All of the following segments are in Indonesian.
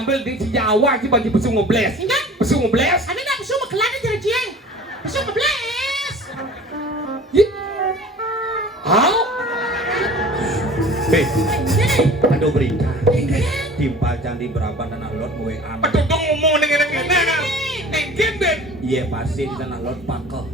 ambil di si Jawa si bagi pesu ngebles. Ingat? Pesu ngebles. Ano na, gusto makalala dyan Jeng. Gusto ka bless. Hao? Be, ada berita. Timpal Candi Braban dan Alot WA. Aduh dong ngomong dengan enak. Nengkin Ben. Iya pasti di sana Alot pakel.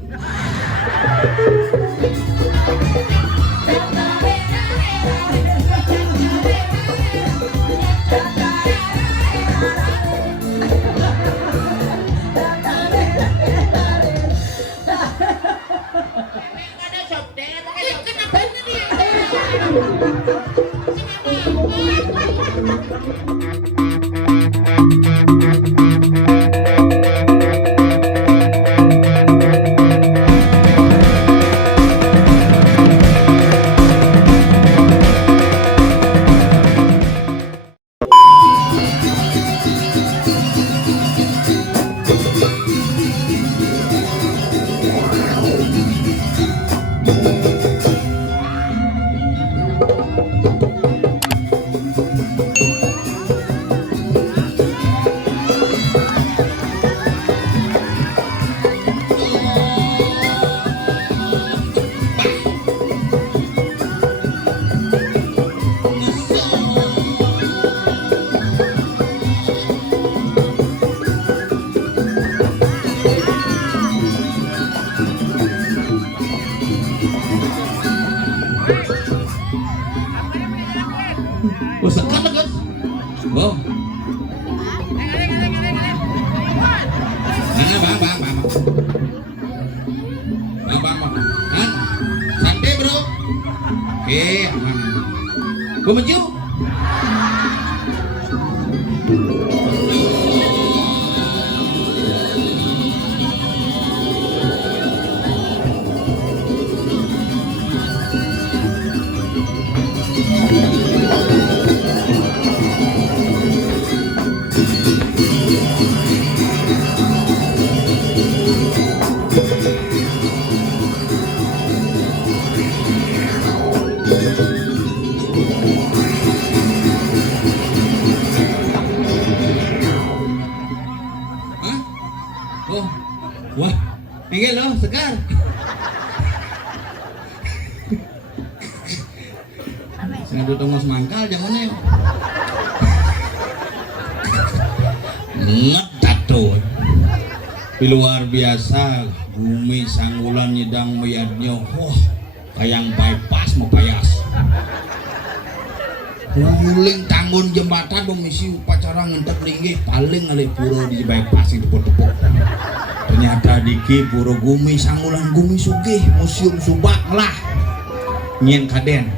Sekat kan? Oh. Bang. Santai bro. Oke, aman. Gua maju. Hah? Oh, wah, ini loh segar. Saya duduk mas mangkal zamannya. Ngetat tuh. Luar biasa, bumi sanggulan nyedang mayatnya. Wah, kayang bypass mau payas. Guling tanggun jembatan misi upacara ngentek linggih paling ngalih pura di bypass itu tepuk. Ternyata diki pura gumi sanggulan gumi sugih museum subak lah nyen kaden.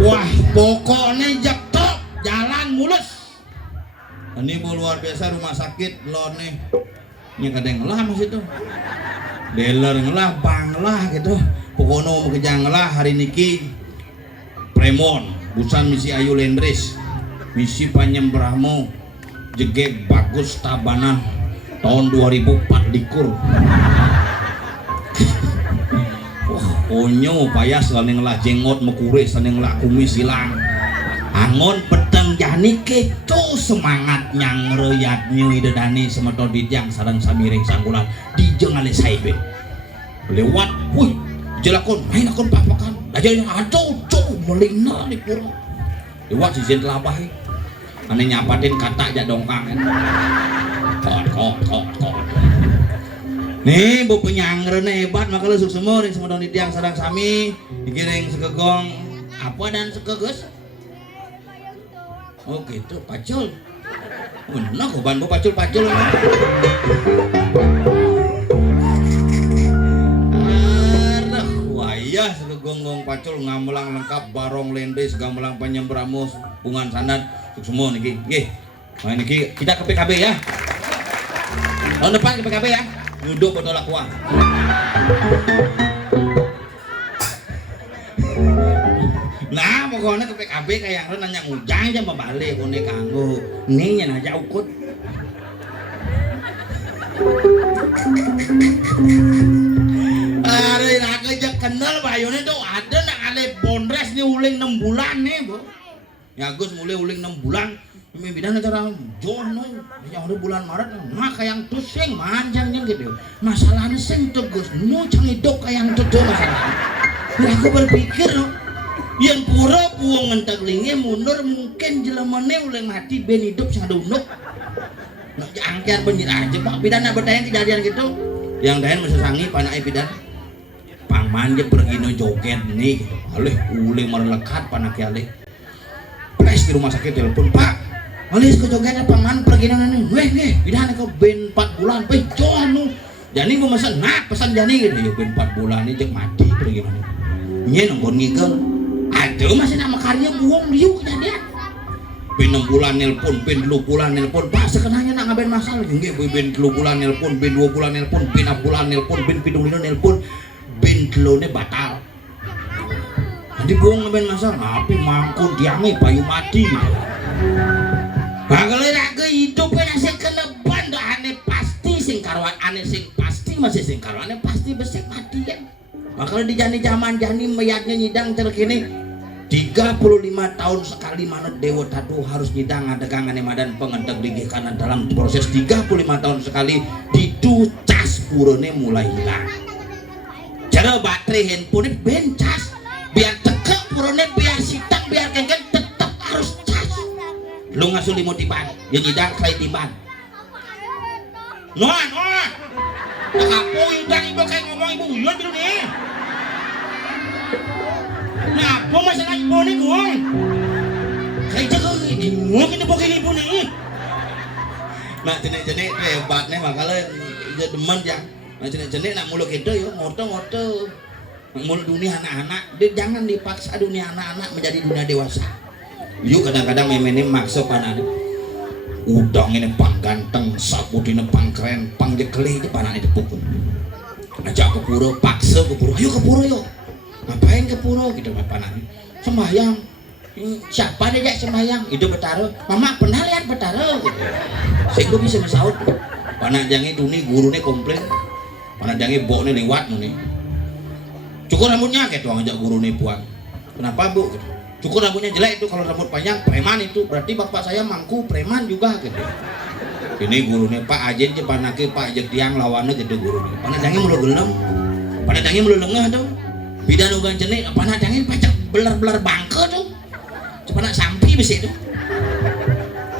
Wah, pokoknya jektok jalan mulus. Ini mau luar biasa rumah sakit lo nih. Ini kadang ngelah mas itu. Dealer ngelah, bang ngelah gitu. Pokoknya mau kejang ngelah hari niki. Premon, busan misi Ayu Lendris. Misi Panyembrahmo. Jegek bagus tabanan. Tahun 2004 dikur. Onyo payas lan ngelah jenggot mekuris lan ngelah kumis hilang. Angon peteng jani keco semangat nyang reyat nyui dedani semeton didiang sareng samiring sanggulan dijeng ale saibe. Lewat, wih, jelakon main akon papakan. Aja yang aduh, melina di pura. Lewat sisin telabahi. Ane nyapatin kata aja dongkang. Kok. Nih, bu penyangren hebat, maka lu suk semua nih semua didiang sarang sami, digiring sekegong apa dan sekeges. Oh gitu, pacul. Benar kok ban bu pacul. Arah, wayah sekegong pacul ngamelang lengkap barong lendis gamelang Panyembrahmo bungan sanad suk semua niki. Nggih. Nah niki kita ke PKB ya. Tahun depan ke PKB ya. Duduk bertolak uang. Nah, pokoknya ke PKB kayak lo nanya ujang aja balik kone kanggo. Nih nya aja ukut. Ari raga aja kenal bayone tuh ada nak ale bondres beres nih uling 6 bulan nih, Bu. Ya Gus mulai uling 6 bulan. Pimpinan acara jono yang udah bulan Maret maka yang tuh sing manjangnya gitu. Masalahnya sing tuh Gus, nu cang hidup kayak tuh masalah. Nah, aku berpikir yang pura buang ngentaglinge mundur mungkin jelemane oleh mati ben hidup sing dunuk. Nah, angker benyir aja Pak Bidan bertanya kejadian gitu. Yang lain masih sangi panake Bidan. Pangman dia pergi no joget nih gitu. Alih uling merelekat panake alih. Pres di rumah sakit telepon, Pak. Alis ke jogetnya Pangman pergi nana nih. Weh Bidan kau ben 4 bulan pe jono. Jani mau pesan, nah pesan Jani gitu. Ya ben 4 bulan ini jek mati pergi mana. Nye nonggon ngigel. Aduh masih nama karya buang liuk kejadian. Ben 6 bulan nelpon, ben 2 bulan nelpon. Pak sekenanya nak ngaben masalah. Nggih ben 3 bulan nelpon, ben 2 bulan nelpon, ben 6 bulan nelpon, ben 7 bulan nelpon. Ben telone batal. Nanti buang ngaben masalah. Tapi mangkun diangi payu mati. Bakal raga hidup nasi kena ban dah aneh pasti sing karuan aneh sing pasti masih sing karuan aneh pasti besek mati ya. Bakal di zaman jani mayatnya nyidang terkini 35 tahun sekali manut dewa tadu harus nyidang adegang aneh madan pengentek digih karena dalam proses 35 tahun sekali didu cas purone mulai hilang. Cara baterai handphone bencas biar tekek purone biar sitak biar kengken tetap harus cas. Lu ngasuh limut tiban, yang nyidang klay tiban. Noah. Nakapo yudang ibu kayak ngomong ibu uyun dulu nih. Nah, mau masalah ibu nih gue. Kayak jago ngomong ini pokoknya ibu nih. Nah, jenik-jenik hebatnya makanya dia demen ya. Nah, jenik-jenik nak muluk itu yuk, ngoto. Mulut dunia anak-anak, dia jangan dipaksa dunia anak-anak menjadi dunia dewasa. Yuk kadang-kadang memenin maksud panan udang ini pang ganteng sapu ini pang keren pang jekeli ini panan itu pukul ajak ke pura paksa ke pura ayo ke pura yuk ngapain ke pura gitu panan sembahyang siapa dia sembahyang itu betara mama pernah lihat betara gitu saya gue bisa mesaut panan jangan itu nih gurunya komplain panan jangan boknya lewat nih cukup rambutnya kayak tuang ajak guru nih puan kenapa bu gitu. Cukur rambutnya jelek itu kalau rambut panjang preman itu berarti bapak saya mangku preman juga gitu. Ini gurunya Pak Ajen cepanake Pak Ajek tiang lawannya gitu gurunya. Panadangnya mulu gelem, panadangnya mulu lengah tuh. Bidan ugan jenik, panadangnya pacak beler-beler bangke tuh. Cepanak sampi besi tuh.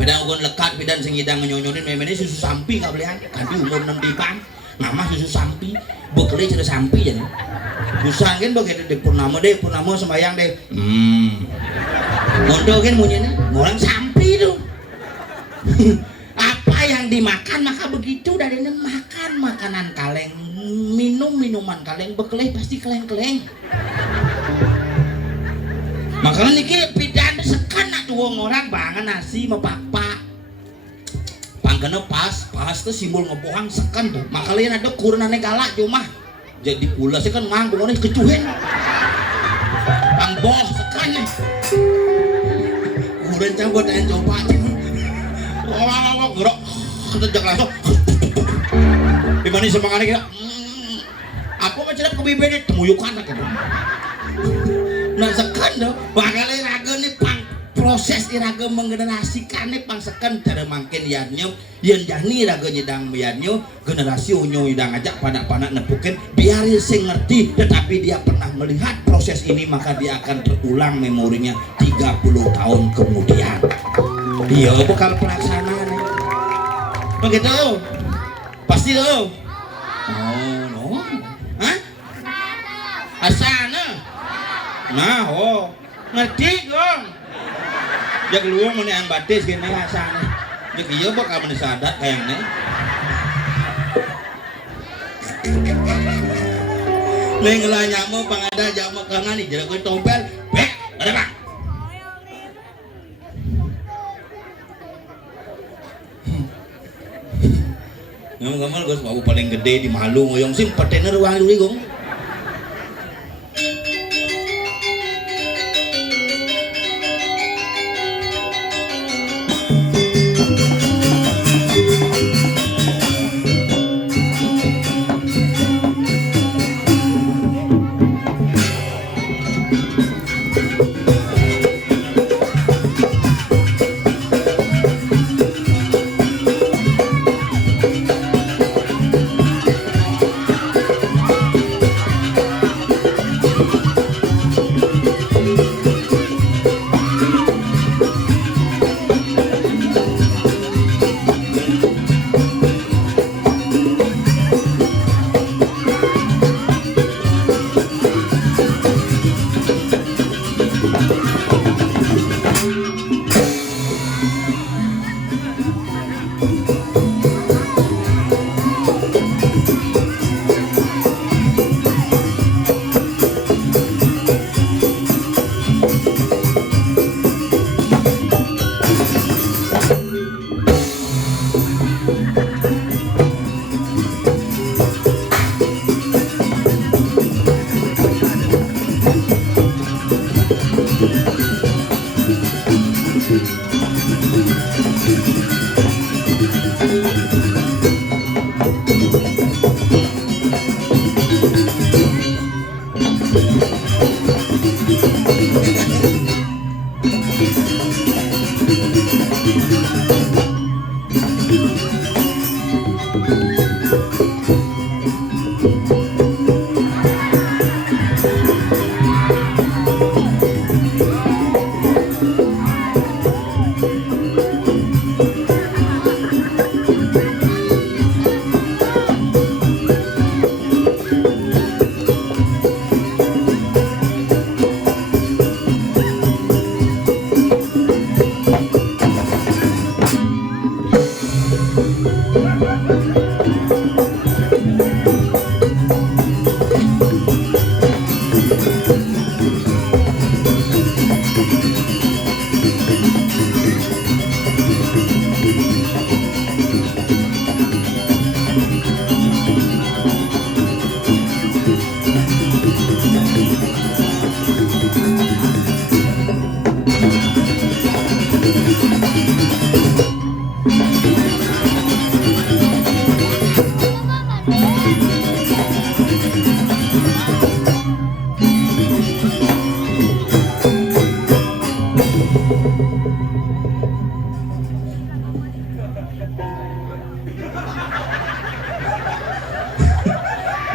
Bidan ugan lekat, bidan sing ngidang nyonyonin memene susu sampi nggak belian. Kadi umur 6 dipang, mama susu sampi, bekeli cerita sampi jadi. Busan kan begitu di purnama sembahyang deh. Mondo kan munyanya orang sampi tuh. Apa yang dimakan maka begitu dari makan makanan kaleng, minum minuman kaleng, bekelih pasti keleng-keleng. Makanya niki pidan sekan nak tuang orang banget nasi mepak-pak. Panggana pas tuh simbol ngepohang sekan tuh. Makanya ada kurunane galak cuma jadi pula sih kan manggung ini kecuhin bang boh sekannya kurang cabut dan coba gerok sejak langsung dimana semangatnya kita aku mencedak ke bibirnya temuyukan gitu nah sekan tuh bakal raga nih pang proses iraga menggenerasikan nih pang sekan cara mangkin yanyo yang jani raga nyedang yanyo generasi unyo idang ajak panak-panak nepukin biar sing ngerti tetapi dia pernah melihat proses ini maka dia akan terulang memorinya 30 tahun kemudian. Iya bakal pelaksanaan begitu pasti tuh. Oh no hah asana nah ngerti dong ya keluar mana yang batis gini asana ya iya bakal mana sadat kayaknya nenglah nyamuk pangada jamak kangen nih jadi gue tompel bek ada bang ngomong-ngomong gue sebab paling gede di malu ngoyong sim patener ruang dulu gong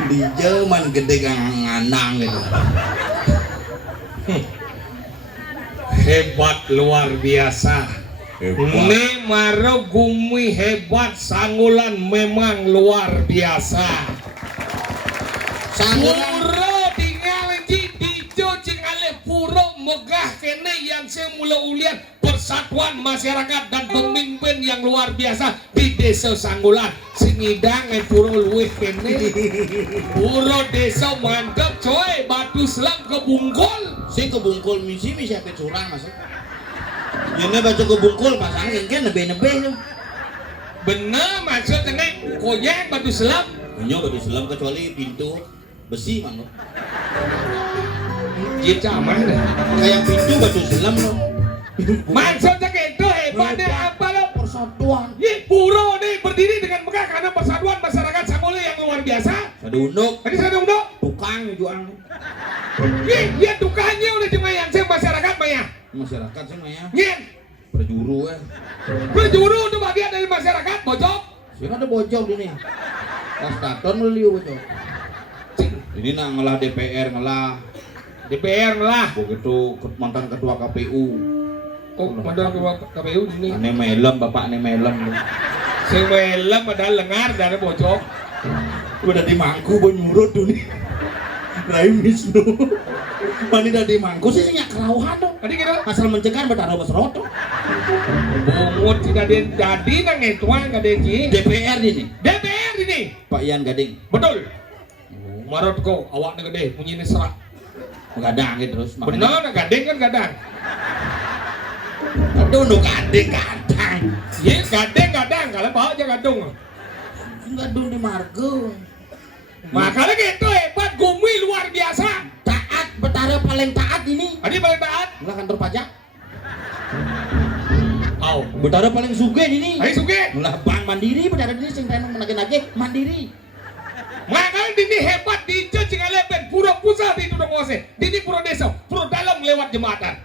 Di Jerman gede nganang gitu. Hebat luar biasa. Hebat. Ini Maro Gumi hebat, Sangulan memang luar biasa. Sangulan Puro tinggal dijo cingale puro megah kene yang semula ulian persatuan masyarakat dan pemimpin yang luar biasa di desa Sangulan. Singidang puro luwih kene. Puro desa mantep coy, Batu Selam kebungkul. sing kebungkul misi apa curang mas? Ini baca kebungkul pasang kan nebe-nebe tu. Bener maksudnya koyek Batu Selam. Punya Batu Selam kecuali pintu besi mang lo. Kita aman dah. Kayak pintu Batu Selam lo. Maksudnya itu hebatnya apa lo? Persatuan. Ini puro nih berdiri dengan megah karena persatuan masyarakat Sangguli yang luar biasa. Sadunduk. Tadi saya dong. Tukang juang. Iya tukangnya udah cuma yang saya masyarakat banyak. Masyarakat sih Maya. Nyen. Berjuru Berjuru itu bagian dari masyarakat bojok. Sih ada bojok ini. Pas katon lu liu bojok. Ini nak ngelah DPR ngelah. DPR lah. Begitu mantan ketua KPU. Oh, mantan ketua KPU ini. Ane melem bapak ane melem. Saya melem ada lengar dari bojok. Udah di mangku nyurut tuh nih. Rahim Wisnu. Mani dah di mangku sih nyak kerauhan dong. Tadi gitu. Asal mencekan bertaruh besroto. Bungut tidak jadi nang etuan gading ini. DPR ini. DPR ini. Pak Ian Gading. Betul. Marot ko awak na gede punya ini serak. Gadang gitu terus. Benar na gading kan gadang. Aduh nu gading gadang. Iya gading kalau bawa aja gadung. Gadung di margo. Makanya gitu hebat Gumi luar biasa. Taat betara paling taat ini. Adi paling taat. Enggak kantor pajak. Au. Betara paling sugih ini. Ayo suge. Lah Bank Mandiri betara ini sing tenang menagih-nagih Mandiri. Makanya dini hebat di Cingalepen, pura pusat di Tudongose, dini pura desa, pura dalam lewat jembatan.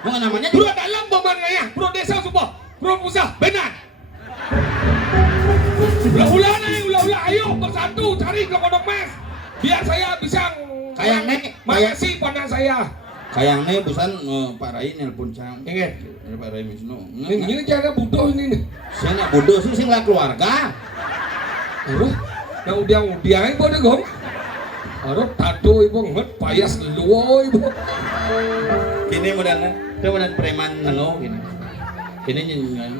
Bukan namanya Pura dalam bemananya, pura desa semua, pura pusat benar. Ulah ayo bersatu cari ke Kodok Mas. Biar saya bisa Kayak nek, makasih pandang saya. kayaknya bukan Pak Rai nelpon cang. Ingat. Pak Rai Wisnu. Ini cara bodoh ini nih. Saya nak bodoh sih saya nggak keluarga. Aduh, yang udiang-udiang ibu deh gong. Aduh, tato ibu nget payas luo ibu. Kini modern preman nengo gini. Kini nyengan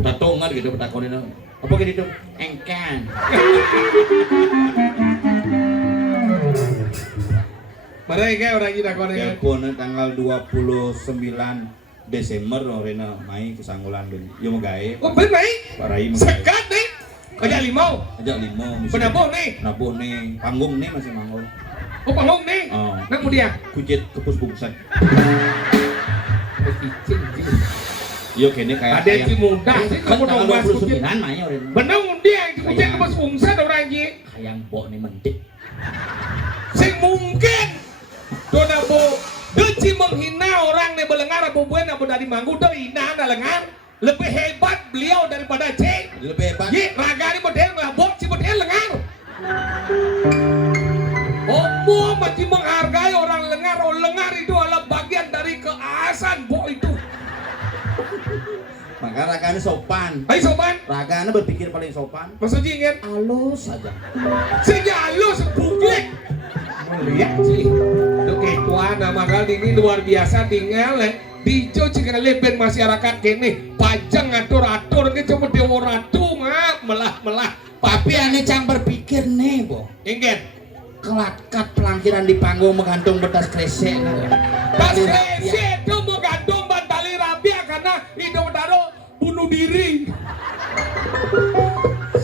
tatongan gitu petakonin. Apa gini tuh? Engkan. Mereka orang kita konek. Telepon tanggal 29 Desember Rena mai ke Sanggulan ben. Yo magae. Oh bener nih. Parai magae. Sekat nih. Ajak limau. Ajak limo. Penabuh nih. Nabuh nih. Panggung nih masih manggung. Oh panggung nih. Oh. Nang kemudian. Kucit kepus bungsan. Cicing. Yo kene kayak Ada yang muda sih kan kamu tanggal nongmas 29 kucing. mai Rena. Bener dia yang kucing ke bos fungsan orang ji. Hayang bok nih mentik. Sing mungkin. Dona bo deci menghina orang nih belengar abu buen abu dari manggu tuh hina ada lengar. Lebih hebat beliau daripada ceng. Lebih hebat. Ye raga ini model ngelabok si model lengar. Omo masih menghargai orang lengar. Oh lengar itu adalah bagian dari keasan bo itu. Maka raganya sopan. Ayo sopan. Raganya berpikir paling sopan. Maksudnya ingin Halus saja. sejalo sebuglik. Lihat sih. Oke, tuan nama kali ini luar biasa tinggal dijo jika leben masyarakat kene pajang atur-atur ini cuma dewa ratu melah. Tapi ane cang berpikir nih, Bo. Ingin Kelatkat pelangkiran di panggung menggantung betas kresek. tas kresi itu menggantung bantali rabia karena hidup daro bunuh diri.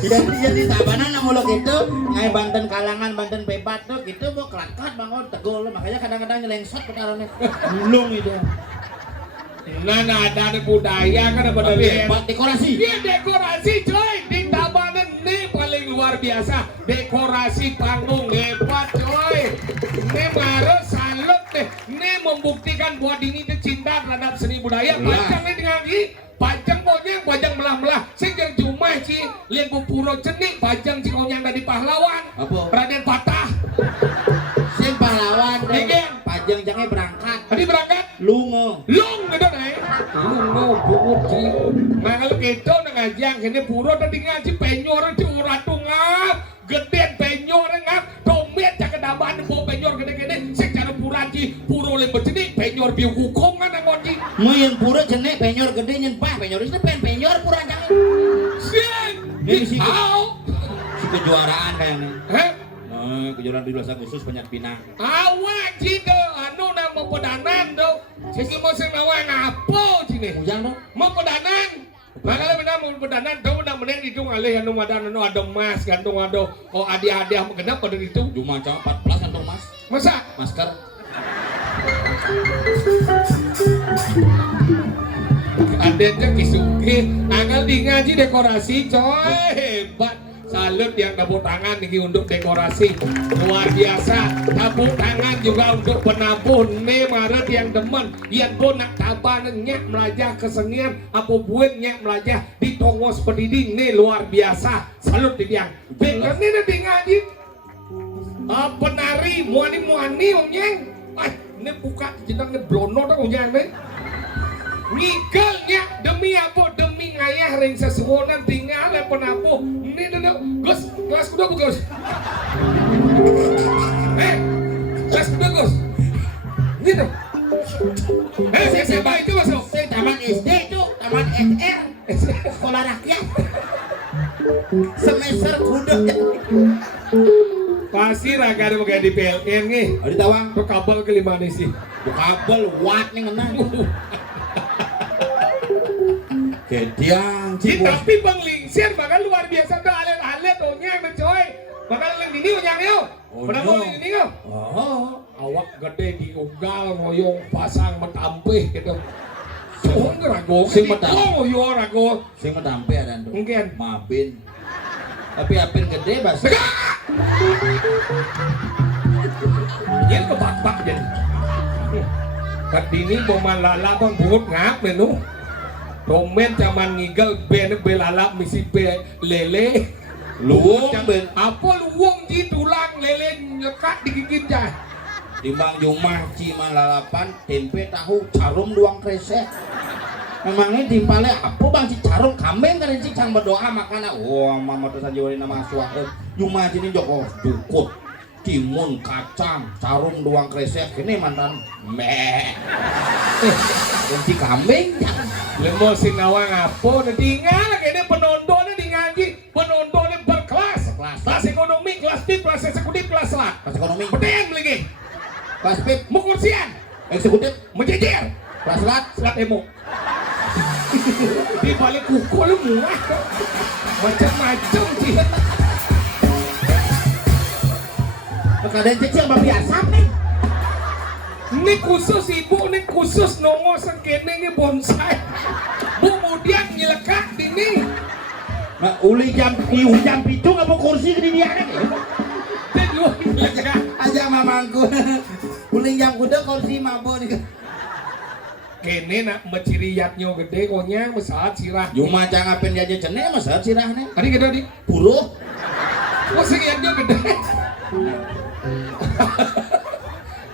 Iya di Tabanan namulok itu ngai Banten Kalangan Banten Bebat tuh gitu mau kelatkat bangun tegul makanya kadang-kadang nyelengsot putarannya gulung itu. Nah ada budaya kan ada Tapi hebat dekorasi. Iya dekorasi coy di Tabanan nih paling luar biasa dekorasi panggung hebat coy. Ini baru salut nih. Ini membuktikan bahwa ini cinta terhadap seni budaya. Pajang nih dengan ini. Pajang pokoknya pajang melah-melah. Sejak cuma sih lihat puro cenik pajang si konyang dari pahlawan. Apa? Raden Patah. Si pahlawan deh. Ingin. Pajang jangan berangkat. Tadi berangkat. Lungo. Lung gitu nih. Lung bungut sih. Makanya gitu ngajang ini puro tadi ngaji penyor itu ratu ngap. Gedean penyor ngap. Domet jangan dapat bawa penyor gede-gede. Secara puraji puro lembut ini penyor biu hukum kan ngonji. Mau yang pura jenek penyor gede nyen pah penyor itu penyor pura jangan. Sian. Ini sih. Tahu. Si kejuaraan kayaknya. Hah? Nah, kejuaraan 17 Agustus Penyat Pinang. Awak cito anu nama pedanan tuh. Sisi mau sing nawa ngapo cine. Ujang dong. Mau pedanan. Makanya benar mau pedanan tuh udah meneng itu ngalih anu madan anu ada emas gantung ada oh hadiah kenapa dari itu? Cuma 14 kantong mas. Masa? Masker. Adanya kisuki anggal di ngaji dekorasi coy hebat. Salut yang tepuk tangan nih untuk dekorasi luar biasa. Tepuk tangan juga untuk penabuh nih Maret yang demen yang pun nak tabanan nyak melajah kesenian apa buat nyak melajah di tongos pendiding nih luar biasa. Salut dia. Bener nih nanti ngaji. Penari muani onyeng. Ini buka jenang blono dah onyeng nih. Ngikelnya demi apa? Demi ngayah ring sesuonan tinggal yang penabuh. Ini Gus, kelas kuda Gus. Kelas kuda Gus. Gitu. SMA itu masuk. Taman SD itu, taman SR, sekolah rakyat. Semester kuda. Pasti raga ada kayak di PLN nih. Ada tawang. Ke kabel ke lima nih sih. Kabel watt nih ngenang. Kediang Tapi Bang Lingsir bahkan luar biasa tuh alet-alet onyeng coy. Bahkan yang ini onyeng yo. Pernah mau ini yo. Oh, Awak gede diunggal ngoyong pasang metampeh gitu. Sohong rago. Sing metampe. Oh yo rago. sing metampe ada tuh. Mungkin. Mabin. Tapi apin gede bahasa. Yan kebak-bak jadi. Kat ini boman lala bang bungut ngap nih nu. Domen zaman ngigel ben belalap misi be lele. Luwung ben. Apa luwung di tulang lele nyekat digigit dah. Timbang Jumah Cima lalapan tempe tahu carum doang kresek. Memangnya timpalnya apa bang si carum kambing kan si cang berdoa makanya wah mama tuh saja wali nama suara Jumah sini Joko dukut timun, kacang, carung, doang kresek, ini mantan meh. Ganti kambing. Lemo sinawa ngapo na tinggal kayaknya penontonnya di ngaji penontonnya berkelas kelas ekonomi kelas tip kelas eksekutif kelas lah Kelas ekonomi, pedeng lagi kelas pip, mukursian eksekutif, menjejer kelas lat. selat emo di balik kuku lu muah macam-macam sih Kadang cecil mah biasa nih. ini khusus ibu ini khusus nongol sekene ini bonsai kemudian nyelekat ini Nah, uli jam pitung apa kursi ke dia kan? Aduh, nyelekat Aja mamangku. Uli jam kuda kursi mabo nih. kene nak menciriyatnya gede konya mesaat sirah Cuma cangapin dia aja ceneh masa sirahnya. tadi gede di Buruh. kok siriyatnya gede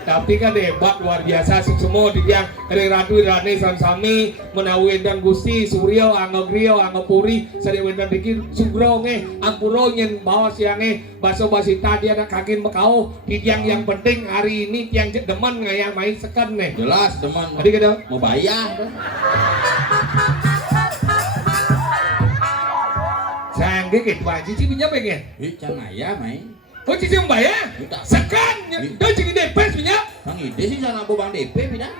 tapi kan hebat luar biasa sih semua dibiang dari Ratu Rane Sansami menawi dan Gusti Suryo Anggo Grio Anggo Puri sari wendan diki sugro nge ampuro nyen bawa siange baso basita dia nak kakin mekau di tiang yang penting hari ini tiang demen ngayang main sekan nih Jelas teman. tadi gitu Mau bayar. sangge gitu aja sih punya pengen Ih, can aya main. oh cici membayar sekan do cici depes punya Bang ide sih sana Bang DP pindah.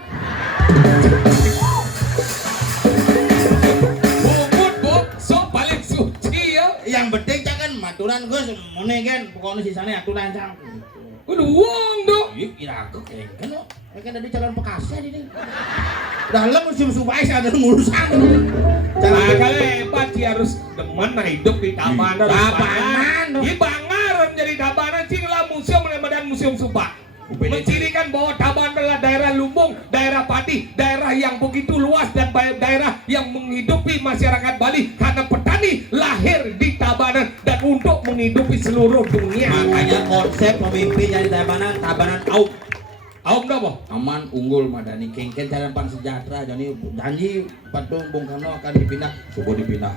bubut bu so paling suci ya Yang penting jangan maturan Gus, mune kan pokoknya sisanya aturan cang. udah uang dong Ih, kira aku kan lo. Kan ada calon Bekasi di sini. Dalam musim subais ada urusan. nah kalau hebat dia harus demen nah hidup di Tabanan Tabanan, dong. di Bangaran jadi Tabanan cinglah museum dan museum Subak mencirikan bahwa Tabanan adalah daerah lumbung, daerah padi, daerah yang begitu luas dan daerah yang menghidupi masyarakat Bali karena petani lahir di Tabanan dan untuk menghidupi seluruh dunia. Makanya konsep pemimpinnya di Tabanan Aum. Aum apa? Aman, unggul, madani, kengken, jalan pan sejahtera. Jadi janji patung Bung Karno akan dipindah, subuh dipindah.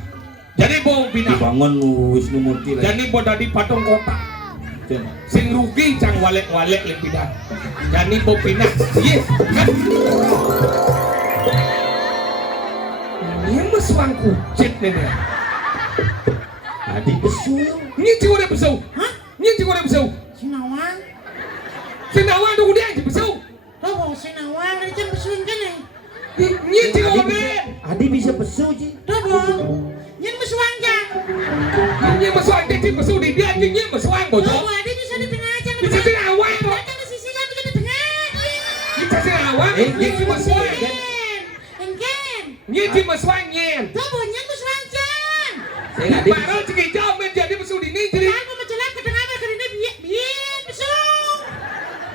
Jadi mau pindah, Dibangun Wisnu Murti lagi. jadi mau dari patung kota. Sing rugi cang walek-walek yang pindah. Jadi mau pindah, iya kan? Ini meswang kucit nih dia. Adi besul. Ini cikgu dia besau, Hah? ini cikgu dia besau. Sinawang. Senawang tu dia aja besau. Tahu sinawang dari jam besuin kan nih. Ini cikgu dia. Adi bisa besul sih. Tahu. Yang besuan kan. Ini meswang dia besau di dia, ini meswang Tahu bocor. ada bisa di tengah aja. Bisa senawang kok. Ada di sisi kan di tengah. Bisa senawang, ini meswang. Engken. Ini meswang nyen. Tahu yang besuan kan. Saya nggak di. Baru cikgu jauh menjadi besau di ini jadi. Aku mencelat ke tengah ke ini biar besu.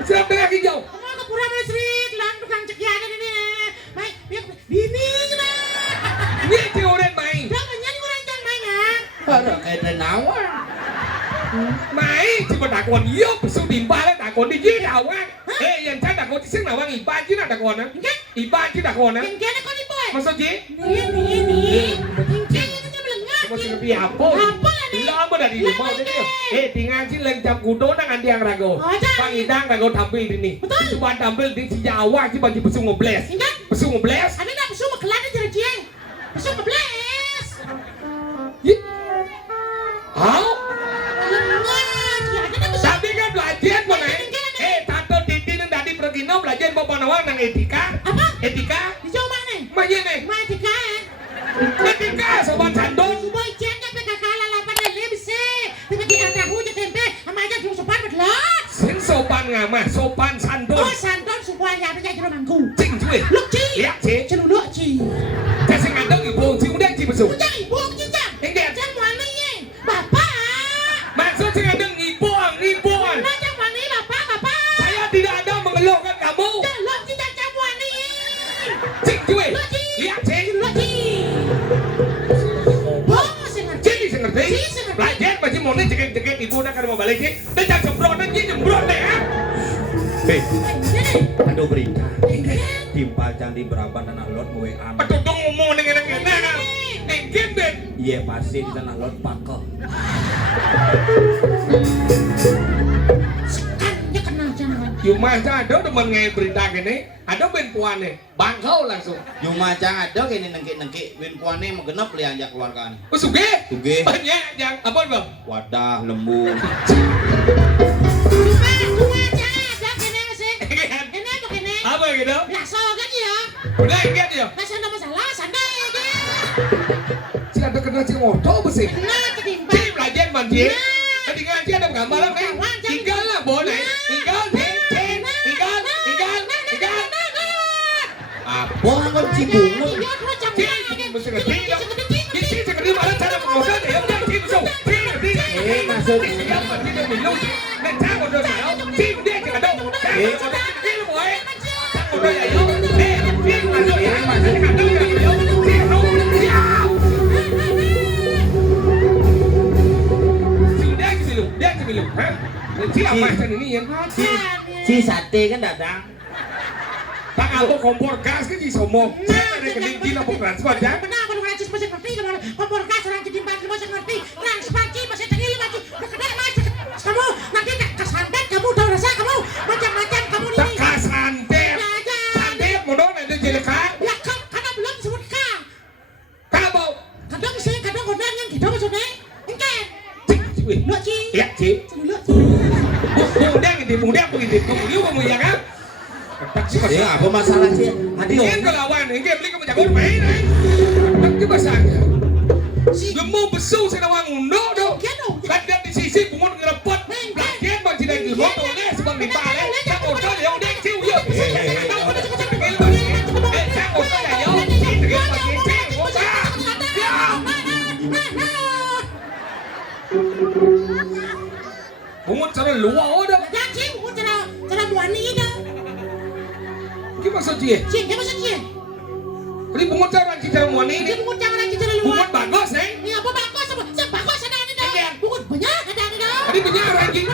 Siapa yang hijau? Kamu ke pura Mesrit, lang tukang cekianan ini. Baik, biar bini kita. Ini cikgu main. Jangan nyanyi orang jangan main ya. Ada kayak nawar. Mai chỉ mà đặt quần yếu số tìm ba đấy đặt quần đi dưới nào á ê dàn trái đặt quần chỉ sức nào á nghỉ ba chứ nào đặt quần á nghỉ ba chứ đặt quần á Engken kau ni boy. mà sao chứ Ni. Engken itu dia melengah. mà sao đi học bố lo mà đã đi được bao thế kia ê thì ngang chỉ lên trong cú đố đang ăn điang rago bang idang rago tampil di ni cuman tampil di si Jawa chỉ bang besu ngobles Engken. besu ngobles Ada nak besu makelan aja dia. Besu ngebles. hao Lengah. Ada nak besu. tapi kan belajar mana tante Titi nang tadi pergi no belajar bapak nawang nang etika Apa? etika Di jauh mana? Maya nih, Mati kan? etika sobat sandon. Boy cengnya PKK lalapan dan lebse. Tiba di tahu je tempe. Sama aja jurus sopan betlot. Sing sopan ngamah, sopan sandon. Oh sandon semuanya apa jadi mangku. Cing cuy. Luk ci. Lihat sih. Celuluk ci. Kasi ngandang ibu, sing udah ci besu. Udah ibu cincang. Engke. Jangan mana ye? Bapak. Maksud sing ngandang ibu. Nah jangan mana ye bapak. Saya tidak ada mengeluhkan kamu. Celuluk cincang jangan mana ye? Cing cuy. Luk ci. Lihat sih. Celuluk ci. Oh sengerti. Jadi sing ngerti. Si, sing ngerti. Belajar masih mau nih cekek ibu nak mau balik sih. Dan jangan semprot dan nyemprot deh. Hei, Ini. Ada berita. Timpa Candi Braban dan Alot WA. aduh dong ngomong dengan enak. Engke ben. Iya pasti di tanah Alot pakel. Cuma aja ada demen ngai berita gini, ada ben puane, bangkau langsung. Cuma cang ada kini nengki win puane megenap lianjak keluargaan. Oh suge? Suge. Banyak yang apa bang? Wadah lembu. Cuma aja ada kene masih. Kene apa kene? Apa gitu? Biasa kan ya. Udah ingat ya? Masih ada masalah santai aja. Si ada kena si motor besi. Nah, ketimbang. Si belajar manji. Tadi ngaji ada gambar apa? Tinggal lah boleh. Tinggal. Apa angkot cibungu? Si sate kan datang. Tak aku kompor gas ke di somong. Saya ada kening gila mau transfer ya. Benar, kalau rancis masih ngerti, kalau kompor gas orang ketimbang masih ngerti, transfer masih tegil maju. Kamu nanti kesantet kamu tahu rasa kamu macam-macam kamu ini. Kesantet. Santet modal ada jeleka. Ya kan, karena belum disebut kang. Kabau. Kadang sih, kadang kodang yang kita maksudnya. Engken. Lo ci. Ya ci. Lo ci. Bundang begitu. Kamu ya kan? Ya apa masalah sih? Hadi Ini kelawan, ini beli kamu jago main. Tapi basahnya. Lemu besu saya nawang undo do. Kadang di sisi bungun ngerepot. Bagian bang tidak di motor ni sebab di balik. Cak motor yang dia ciu dia. Cak motor yang dia bungun cara luar dah. Ya ci, bungun cara muani dah. Apa maksud dia? Ci, apa maksud dia? Ini bungun cara kita muani ini. Ini bungun cara kita luar. Bungun bagus Ini apa bagus? Siapa bagus ada ni dah. Bungun banyak ada ni dah. Tadi banyak ranking.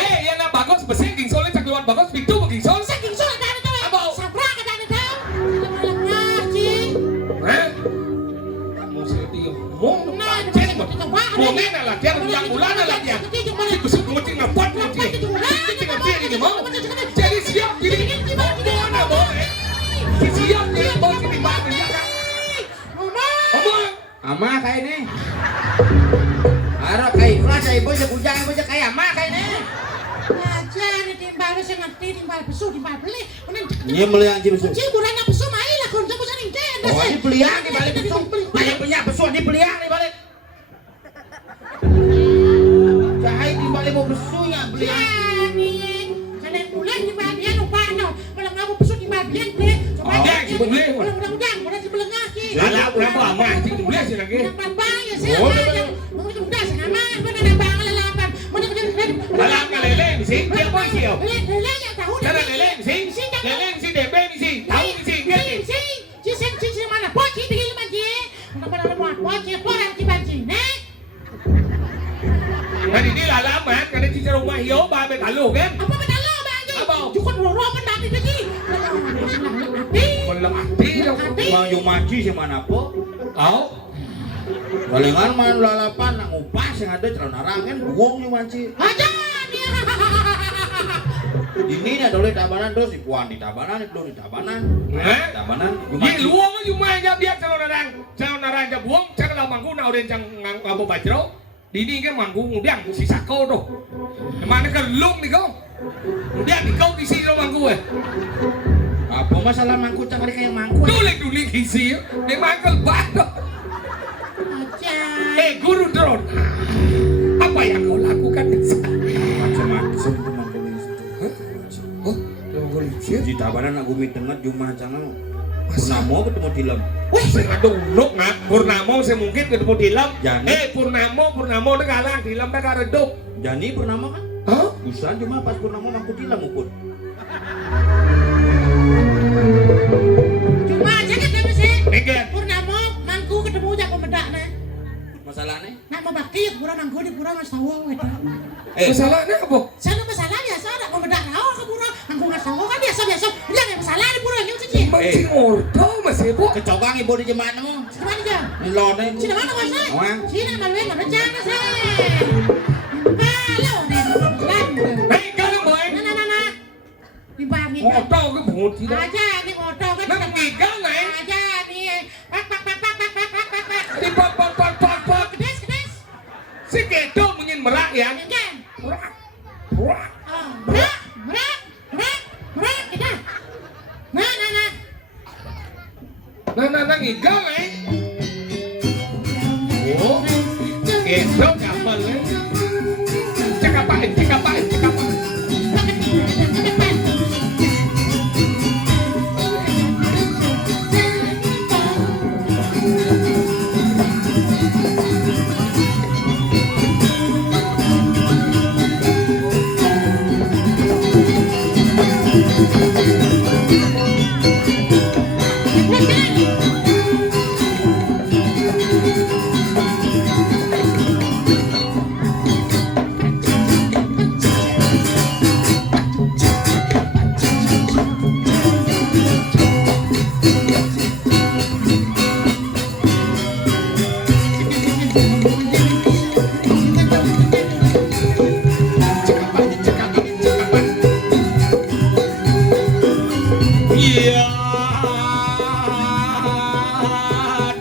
Yang nak bagus bersih gingsolnya cak keluar bagus pintu gingsol. Gingsol ada ni dah. Apa? Sabrak ada ni dah. Lama ci. Mau sedih. Mau macet. Mau mana lah dia bulan bulan lah dia. Si besuk mesti ngepot mesti. Kita ngerti ini mau. Jadi siap jadi. Mana boleh. Siap jadi mau jadi mana ya kan. Omong. Ama kayak ini. Harap kayak ikhlas ya ibu jangan kayak ama kayak ini. Aja ni timbal saya ngerti timbal besu timbal beli. Ini meliang cibesu. Ci burannya besu mai lah kon jago saning den. Oh ini beliang di balik besu. Banyak punya besu di beliang di balik. Cahai di balik mau besunya beliang. Jadi kalian bulan di bagian lupa no. Kalau kamu besu di bagian deh. Ada si boleh. Mudah-mudahan bulan sebelah ngaki. Alah berapa amat sih boleh sih lagi. Bang ya saya. Mudah-mudahan sama mana nambang lalapan. Mudah-mudahan. Alah kalele mesti dia apa sih? Lele ya tahu. Cara lele mesti. Lele mesti DB mesti. Tahu mesti ngerti. Si mana poci tinggal manji. Mudah-mudahan muat poci orang di manji. Nek. Tadi ni lalaman kada cica rumah hiyo ba betalo kan? Apa betalo bang? Apa? Cukup roro kan dati lagi. Kolang ati daw. Mau yung maci si mana po? Au. Galingan man lalapan nak upas yang ada celana rangen buang yung maci. Aja dia. Ini nih dulu tabanan terus ipuan di tabanan itu di tabanan. Tabanan. Ye luang yung mga biak calon narang buang cara lah mangku na oren jang ngabo bajro. Dini kan mangku ngudang si sako doh. Mana kan lung ni kau? Ngudang ni kau kisi lo mangku Apa masalah mangku cakap kayak mangku? Duli kisi. Ni mangkal bado. Aja. Guru drone. Apa yang kau lakukan? Macam-macam tu mangku Oh, di tabanan aku tengah jumlah jangan Purnamo ketemu Dilam. Wah, saya nggak duduk nak. Purnamo saya mungkin ketemu Dilam. Jani. Purnamo dah kalah. Dilam dah kalah redup. Jani Purnamo kan? Hah? Busan cuma pas Purnamo mangku Dilam ukut. Cuma aja kan dia mesti. Enggak. Purnamo mangku ketemu jago medak nah. Masalahnya? Nak mau bakti pura mangku di pura mas tahu gitu. Masalahnya apa? Sana masalah biasa nak mau medak tahu ke pura mangku mas tahu kan biasa. Dia nggak masalah di pura yang sih. Masih ordo masih bu. Kecogang ibu di jemana mo? Sini mana dia? Di lone. Sini mana kau sih? Wang. Sini maluin mana jangan sih. Kalau deh. Hei, kalian boy. Nah. nih. Motor ke bungut tidak. Aja nih motor kan. Nak gigal naik. Aja nih. Pak. Di pak. Kedes. Si kedo mungkin merak ya. Enggak. Merak. Merak kita. Nah. Nah gigal naik. Oh, kedo kapal naik. Cek apa? Iya,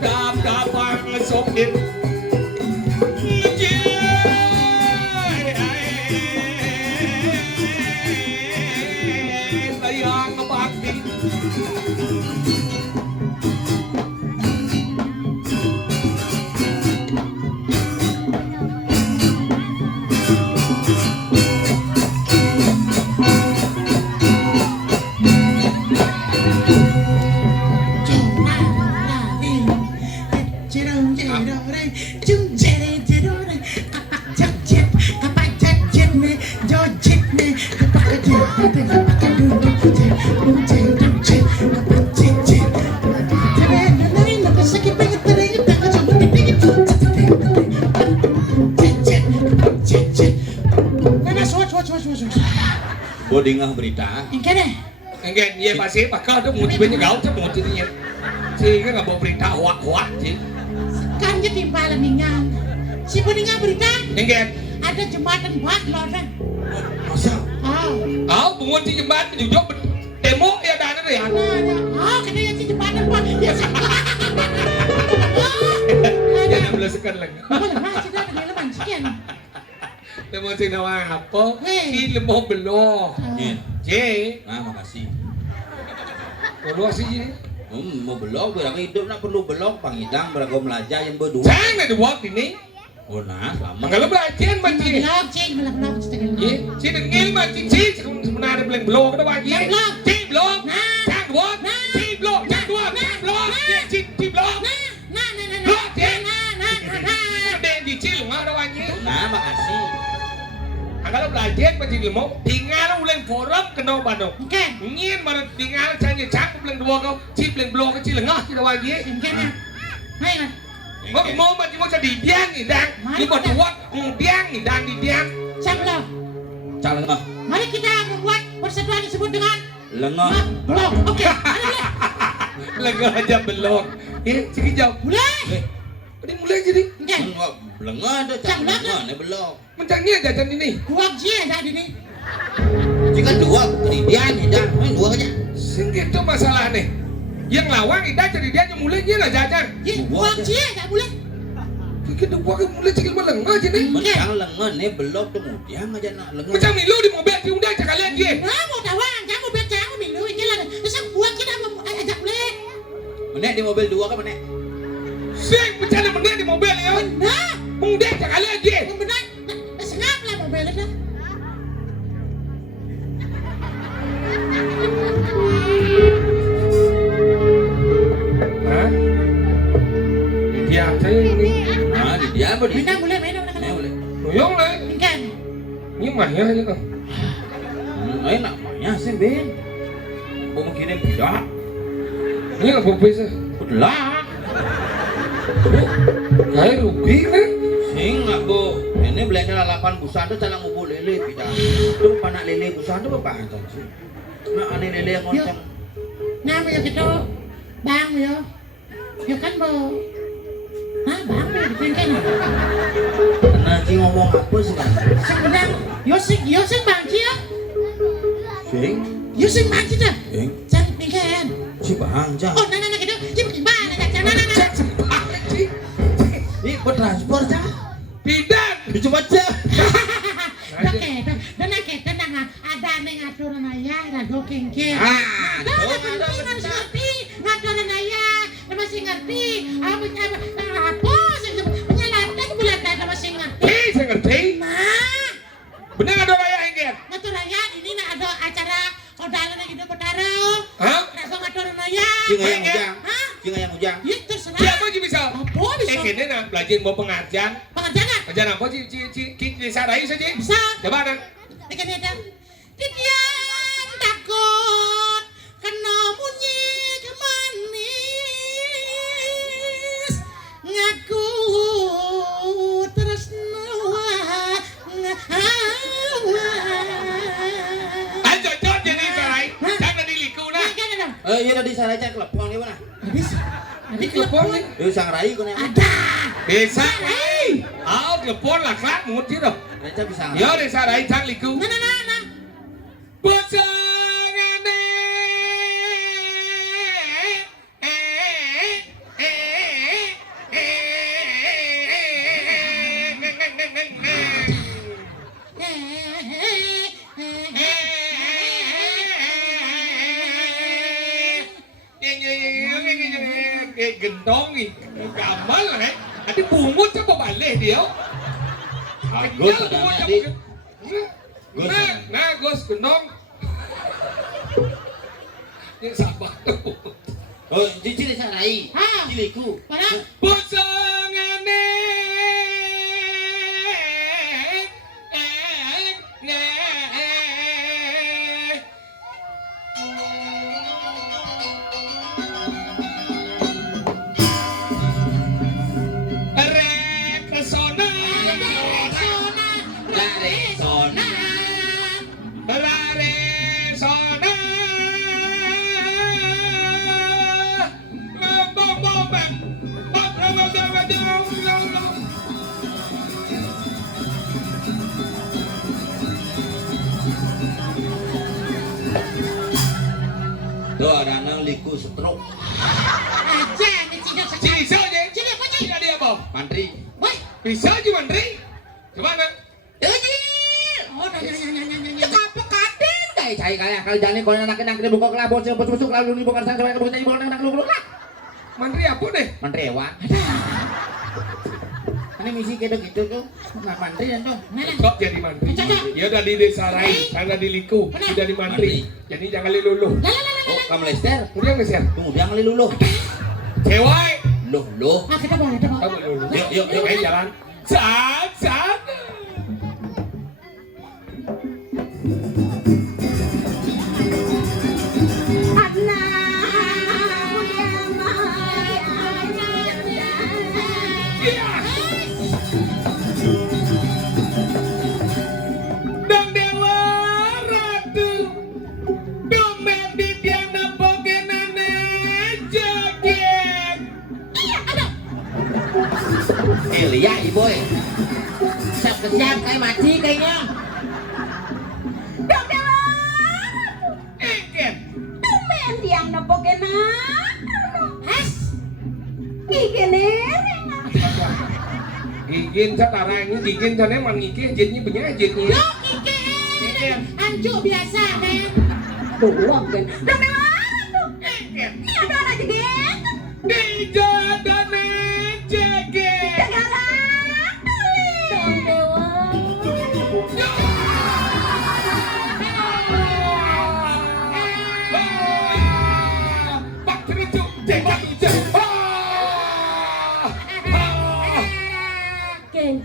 dap ngesokin. Sayang ngebakti. Bodingah berita. Enggak, iya pasti bakal tuh mau cibanya gaul tuh mau cirinya. Sehingga nggak mau berita hoak sih. Kan dia timbalan ningan. Si Bodingan berita Enggak. ada jembatan buat loh kan. Masa? Oh, bungut di jembatan juga demo ya ada ya. Kena yang si jembatan buat. Ya sih. Jangan belasakan lagi. Boleh masih dah ada leman sekian. Demo sing nawa apa? Hei. Di lemah beloh. Nih. J. Nah, makasih. Beloh sih. Mau belok, berang hidup nak perlu belok, pangidang beragam belajar yang berdua. Jangan ada buat ini. Oh nah, selamat. Kalau belajar macam. Belok cing, belok setengah. Ye, si dengil macam si sebenarnya belum belok ada bagi. Belok. Si belok. Nah. Jangan buat. Si belok. Jangan buat. Belok. Si belok. Belok. Ada di cil ada bagi. Nah, makasih. Kalau belajar macam ilmu, tinggal ulang forum kena bandung. Oke. Ingin mana tinggal canya cak belum dua kau, si belum belok kecil lengah kita bagi. Oke. Hai kan. Mau macam macam di diang ni dang, di bawah diang ni dang di diang. Sablah. Calengah. Mari kita membuat persatuan disebut dengan Lengah. blok. Oke. Lengah aja belok. Sekejap. Mulai. Ini mulai jadi. Oke. Lengah ada calengah, ni belok. Mencangnya jajan ini. Kuat je dah di ni. Jika dua, dia ni dah, main dua aja. Singkit tu masalah ni. Yang lawang ida jadi dia yang mulainya lah jajan. Ye, kuat je dah mulai. Kita buat mulai cikil melengah je ni. Mencang lengah ni belok tu mudiang aja nak lengah. Macam milu di mobil di undang cakalian je. Nah, mau tawang, jangan mau baca, mau minum je lah. Terus kuat kita ajak mulai. Menek di mobil dua kan menek? Sing bercanda mendia di mobil ya. Nah, Undang cakalian je. benar. Sengap lah mobil dah. Hah? Dia apa ini? Nah, di dia apa di? Minum boleh, minum nak. Ni boleh. Tuyong lah. Kan. Ini mahnya aja kan. Ay nak banyak sih Ben. Kau mau kirim tidak? Ini nggak bisa. Udah. Kayak rugi kan? Sing nak bu. Ini belanja 8 busan tu calang ubu lele tidak. Tu panak lele busan tu apa macam sih? Nak ane lele yang macam. Nam yo kita bang yo. Yo kan bo. Hah, bang yo kan. Nah, Ci ngomong apa sih kan? Sebenarnya yo sing bang Ci ya. Sing? Ya sing mati dah. Jangan pinggan. Si bangja. Oh, nah gitu. Cip gimana dah? Jangan nah. Cek sebalik sih. Ini buat transport cah. Bidan. Dicoba aja. Oke, dan tenang ada neng aturan ayah dan gokengke. Ah, Ada penting harus ngerti ngaturan ayah, masih ngerti. Apa sih penyelatan bulan ada masih ngerti. saya ngerti. Nah, Benar ada kayak ingin. ngatur ayah ini nah ada acara saudaranya gitu bertarung. Hah? Kenapa ngaturan ayah? Cing ayang ujang. Hah? Cing ayang ujang. Ya terserah. Siapa sih bisa? Apa bisa? Kini nak belajar mau pengajian. Pengajian Pengajian apa sih? Desa Rai saja. bisa. Coba nak. Ikan ada. Titian takut kena bunyi kemanis ngaku terus Ayo jod jadi Desa Rai. Jangan diliku nak. Iya tadi saya cek telepon gimana? Ada telepon nih. Sang rai kau nih. Ada. Desa Rai. Telepon lah kelas muti dah. Reca bisa. Ya Desa Rai jangan liku. Nah. Pasangane gentong nih gamal lah ada bungut coba balik dia Agus ada tadi. nah Gus gentong ini sabar Oh, cici desa rai. Ah. Ciliku. Mana? pasangane Rekesona Laresona Tuh ada nang liku stroke. Aja nih tidak sekali. Bisa aja. Cili apa cili? Tidak dia apa? Mantri. Woi. Bisa aja Mandri. Gimana? Oh, nanya. Apa kaden kayak cai kayak kalau jani kalau anak anak dia buka kelabon sih busuk lalu nih bukan sampai ke bukan bukan anak lu lah. Mandri apa deh? Mantri ewa. Ini misi kayak gitu tuh. Mantri dan tuh. Kok jadi Mandri? Ya udah di Desa Rai, sana di Liku, sudah di Mandri. Jadi jangan luluh. Oh, kamu lester. Kemudian nggak sih? Tunggu dia ngali lulu. Cewek. Loh. Ah, kita boleh. Kamu luluh. Yuk, ayo jalan. Sat. Dan Dewa Ratu domen di tiana bogenane jaget. Elia ibu. Siap kayak mati kayaknya. Dok Dewa, Engken. tumben tiang nepokenan. Has. Gini. Gigin satara ini gigin sana emang ngiki jadinya benyajitnya. Yo, Kike. Anjuk biasa, Nen. Dua kan. Dok Dewa, Engken. ini ada anak gitu. Di jadane jaget. Negara. Dok Dewa. Pak Terucu, tembak ujar. Geng.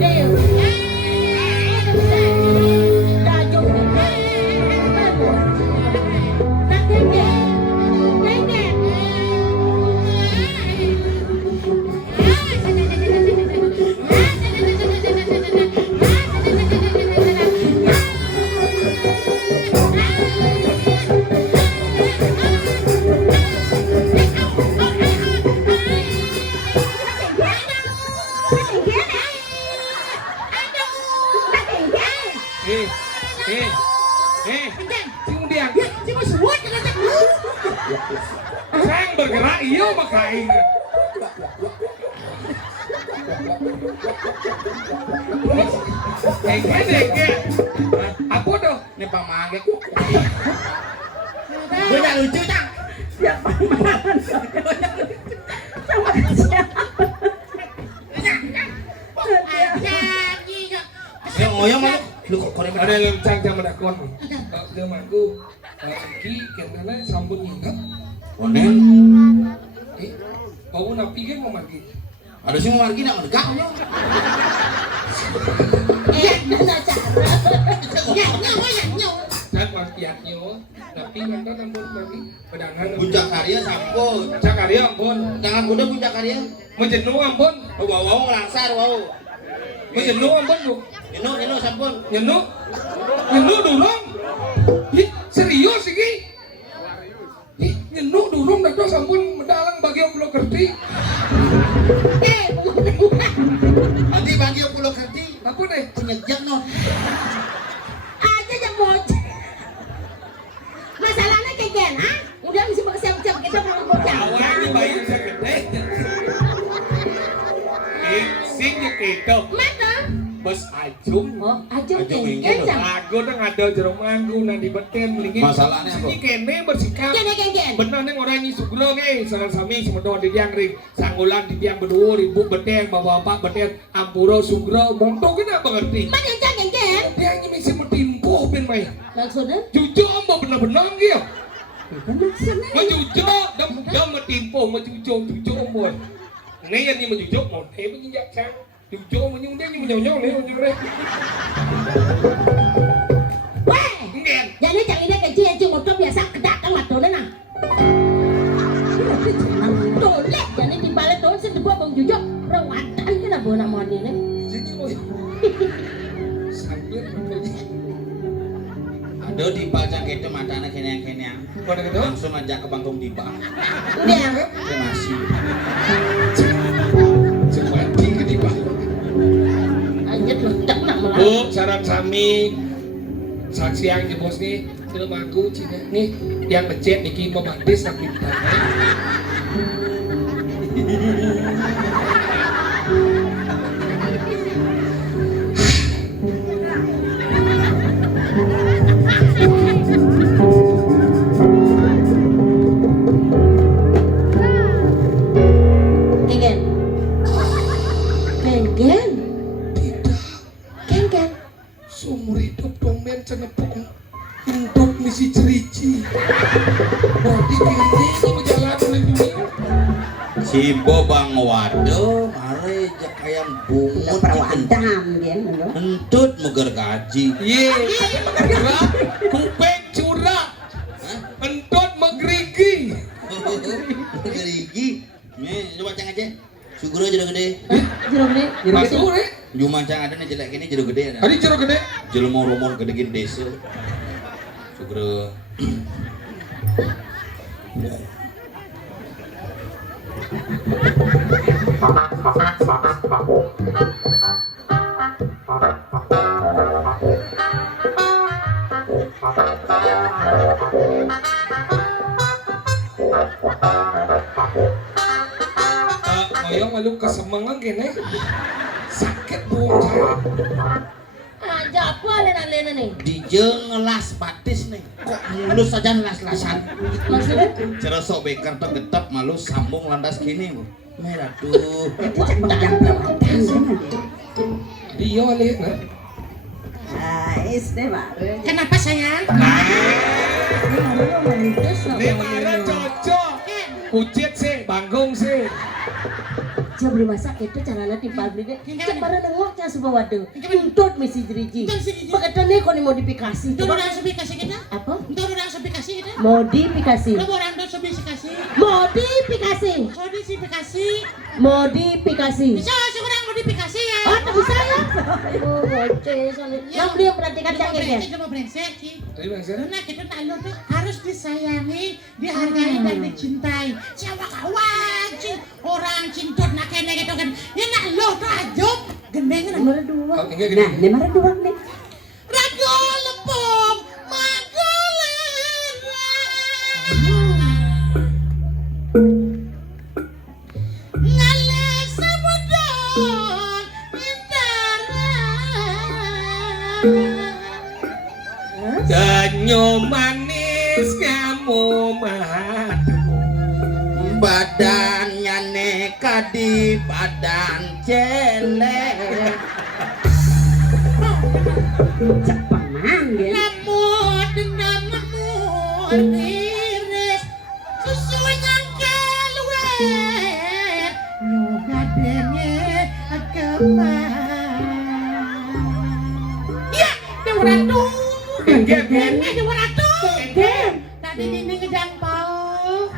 Dewa. Anjing. Si undian. Ya, si mas suat kan cak. Sang bergerak iya maka aing. Ege. Apa tuh? Ini pamangge. Gue Udah lucu cang. Yang ngoyong mah lu kok korek Ada yang cang jam dakon. Zamanku ki kenana sambut nyingap. Onen. Bau napi kan memanggil. Ada sih mau margi nak ngedegak nya. Ya, nyawa. Cak wakiatnya, napi mana nambut lagi. Pedangan. Puncak karya sampun. Cak karya ampun. Jangan muda puncak karya. Menjenuh ampun. Wow ngelangsar wow. Menjenuh ampun bu. Ino sampun. Nyenuh durung. Ih, serius iki. Ih, nyenuh durung dah sampun mendalang bagi pulau kerti. Nanti bagi pulau kerti. Apa nih? Penyejak non. Aja yang bocah. Masalahnya kayak gini, ah? Udah mesti siap-siap kita mau bocah. Awalnya bayi saya gede. Sing kita Mana? bos ajung. Oh, aja Aja kayak minggu. gini. Lagu dah ngada jeruk manggu nanti beten melingin. Masalahnya apa? Ini kene bersikap. Gini. Benar neng orang ini sugro nih, sama sami semedon di tiang ring, sanggulan di tiang berdua, ibu beteng, bapak beteng, ampuro sugro, montok kena mengerti. Mana yang jangan kan? Dia ini mesti metimpo ben mai. Maksudnya? Jujur mau benar-benar dia. Maksudnya? Mau jujur, dah metimpo, mau jujur boy. Ini yang ni mau jujur, mau begini jak jujur mau nyung dia ni menyonyong ni menyong dia. Weh! Enggak. Jadi jangan ini kecil yang cuma motor biasa kedak kan matu na. Tolek jadi di balik tahun sih dibuat bang jujur rawatan kena bona moni ni. Jadi boy. Sambil Ada di pajak itu matanya kenyang. pada gitu. Langsung ajak ke Bangkong Tiba. Udah. Nasi. Cemati ketiba. Anjir ledak nak malah. Bu, syarat sami saksi yang di bos nih film aku Cina nih yang ngecek Niki memandis tapi Ken. seumur hidup domen cenepung untuk misi cerici berarti kayaknya berjalan oleh dunia. Simbo Bang Wado, mare jak ayam bungut Perawatan dia lo. entut meger gaji. Ye, gerak kupeng curah, entut megerigi. Gerigi. Nih coba cang aja. Sugro jeruk gede. Jeruk ni. Masuk nih, Juma cang ada nih jelek ini jeruk gede ada. hari jeruk gede. Jelmo romon gede gede desa. Sugro. Moyong malu kesemangan kene sakit buang saya. Aja apa lena ni? Dijeng ngelas batis nih. Kok mulus saja las-lasan. Maksudnya? Cerosok beker tuh getep malu sambung landas gini. Merah tuh. Itu cak pegang perawatan sana dia. Dia lihat nah. Kenapa sayang? Ini marah cocok. Kucit sih, banggung sih. Dia beli masak itu caranya timpal beli deh. Cemara nengok cah sebuah waduh. Intut misi jeriji. Pakai nih kau modifikasi. Itu udah kasih kita? Apa? Itu udah kasih kita? Modifikasi. Lo orang tuh kasih. Modifikasi. Modifikasi. Modifikasi. Bisa seorang modifikasi ya. Oh, tak bisa ya? Oh, bocah soalnya. Yang dia perhatikan cakeknya. Cuma brengsek sih. Tapi bang saya, Karena kita tahu tuh harus disayangi, dihargai dan dicintai. Siapa kawan sih orang cintot nak kene gitu kan? Ya nak lo tuh ajuk gendeng kan? Nomor dua. oh enggak gini. Nomor dua nih. Rajo lepung, mago manis kamu madu. Badannya neka di badan celek. Cepet manggil. Namamu iris susunya keluar nyoga denge ya dewaratu dewaratu tadi ini ngejampau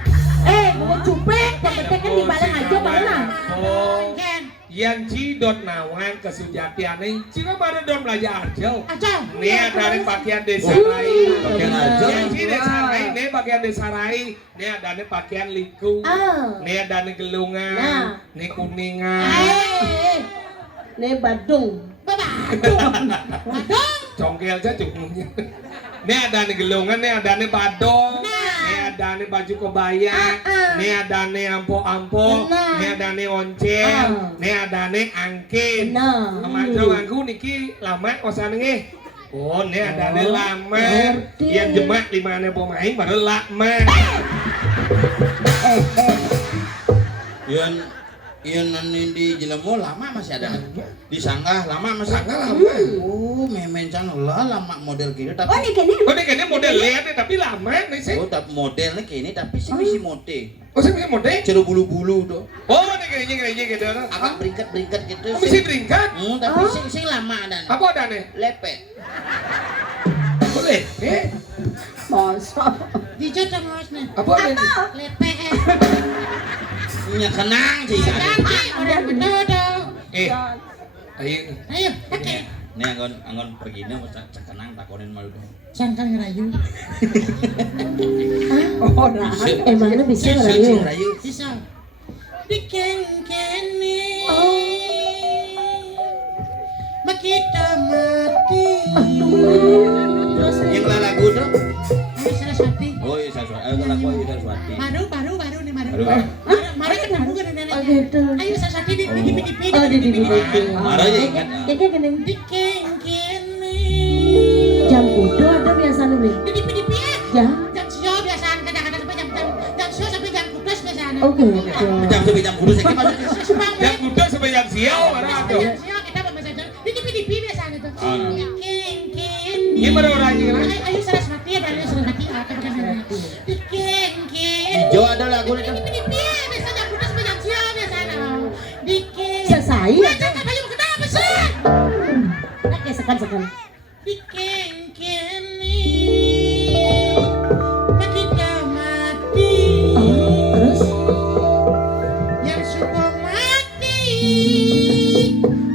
Mau cupek, yang penting kan dibalik aja malah. Oh, yang cidot nawan kesujatian ini cina baru dong belajar aja. Nih dari pakaian desa lain. Pakaian aja. Yang ci desa lain, nih pakaian desa lain. Nih ada nih pakaian liku. Nih ada nih gelungan. Nih kuningan. Nih badung. Badung. Congkel aja cukupnya. Nih ada nih gelungan, nih ada nih badong. Nih ada nih baju kebaya. Nih ada nih ampo-ampo. Nih ada nih oncel. Nih ada nih angkin. Macam aku niki lama kosan nih. Oh, nih ada nih lama. Yang jemak di mana pemain baru lama. Yang nanti di Jelemo lama masih ada. Di Sanggah lama masih ada. Oh, memen can lama model gini tapi. Oh, ini kayaknya model lihat tapi lama nih sih. Oh, tapi modelnya kayak ini tapi sih masih mode. Oh, sih model? Ceru bulu-bulu tuh. Oh, nih kayaknya gitu. Agak beringkat-beringkat gitu. Oh, masih beringkat? Tapi sing lama ada. Apa ada nih? Lepet. Boleh? Masa. Dijot sama Osna. Apa ada nih? Lepe. Nya kenang sih. Udah betul. Ayo. Pakai. Nih anggon pergi nih cek kenang takonin malu dong. Sangkal ngerayu. Oh, nah. Emangnya bisa ngerayu? Rayu. Bisa. Dikengkeni. Makita mati. Yang lagu dong. Ayo Saraswati. Oh iya Saraswati. Lagu aja Saraswati. Baru nih baru. Baru. Mari kan bukan nenek. Oh, gitu. Ayo Saraswati di pipi. Oh, di. Marah ya ingat. Kayaknya gini. Dikengkeni. Jam udah ada biasanya nih. Di pipi ya. Ya. Jam sio biasaan kadang-kadang sampai jam sio sampai jam kudas biasaan. Oke. Jam kudus saya maksudnya. Yang kuda sampai yang siau marah tuh. Jam sio kita pembaca di pipi biasaan itu. Dikengkeni. Gimana orangnya? Ayo Saraswati ada Saraswati apa kan? Dikengkeni. Hijau ada lagu itu. Di pipi biasa jam kudas sampai jam sio biasaan. Dikengkeni. Selesai. Jangan ayo kenapa sih? Oke, sekan. Dikengkeni. Makita mati. Terus? Yang suka mati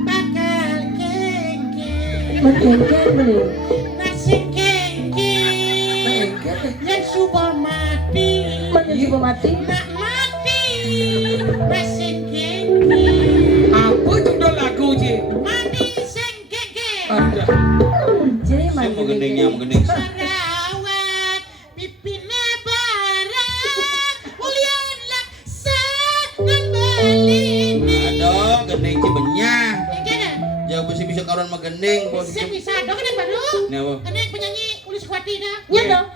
bakal kengkeng. Mengkengkeng bener. Nasi kengkeng. Yang suka mati Menuju mati. nak mati nasi kengkeng. Apa itu udah lagu sih? Mati sing kengkeng. Ada. Jadi Saya mau gending Sarawat pipine barang mulian laksanan balini. Aduh, gending cibenyah. Kengkeng. Jauh bisa kawan sama gending. Bisa dong kan yang baru. Ini apa? Kan yang penyanyi Ulis Kuati dah. Ya dong.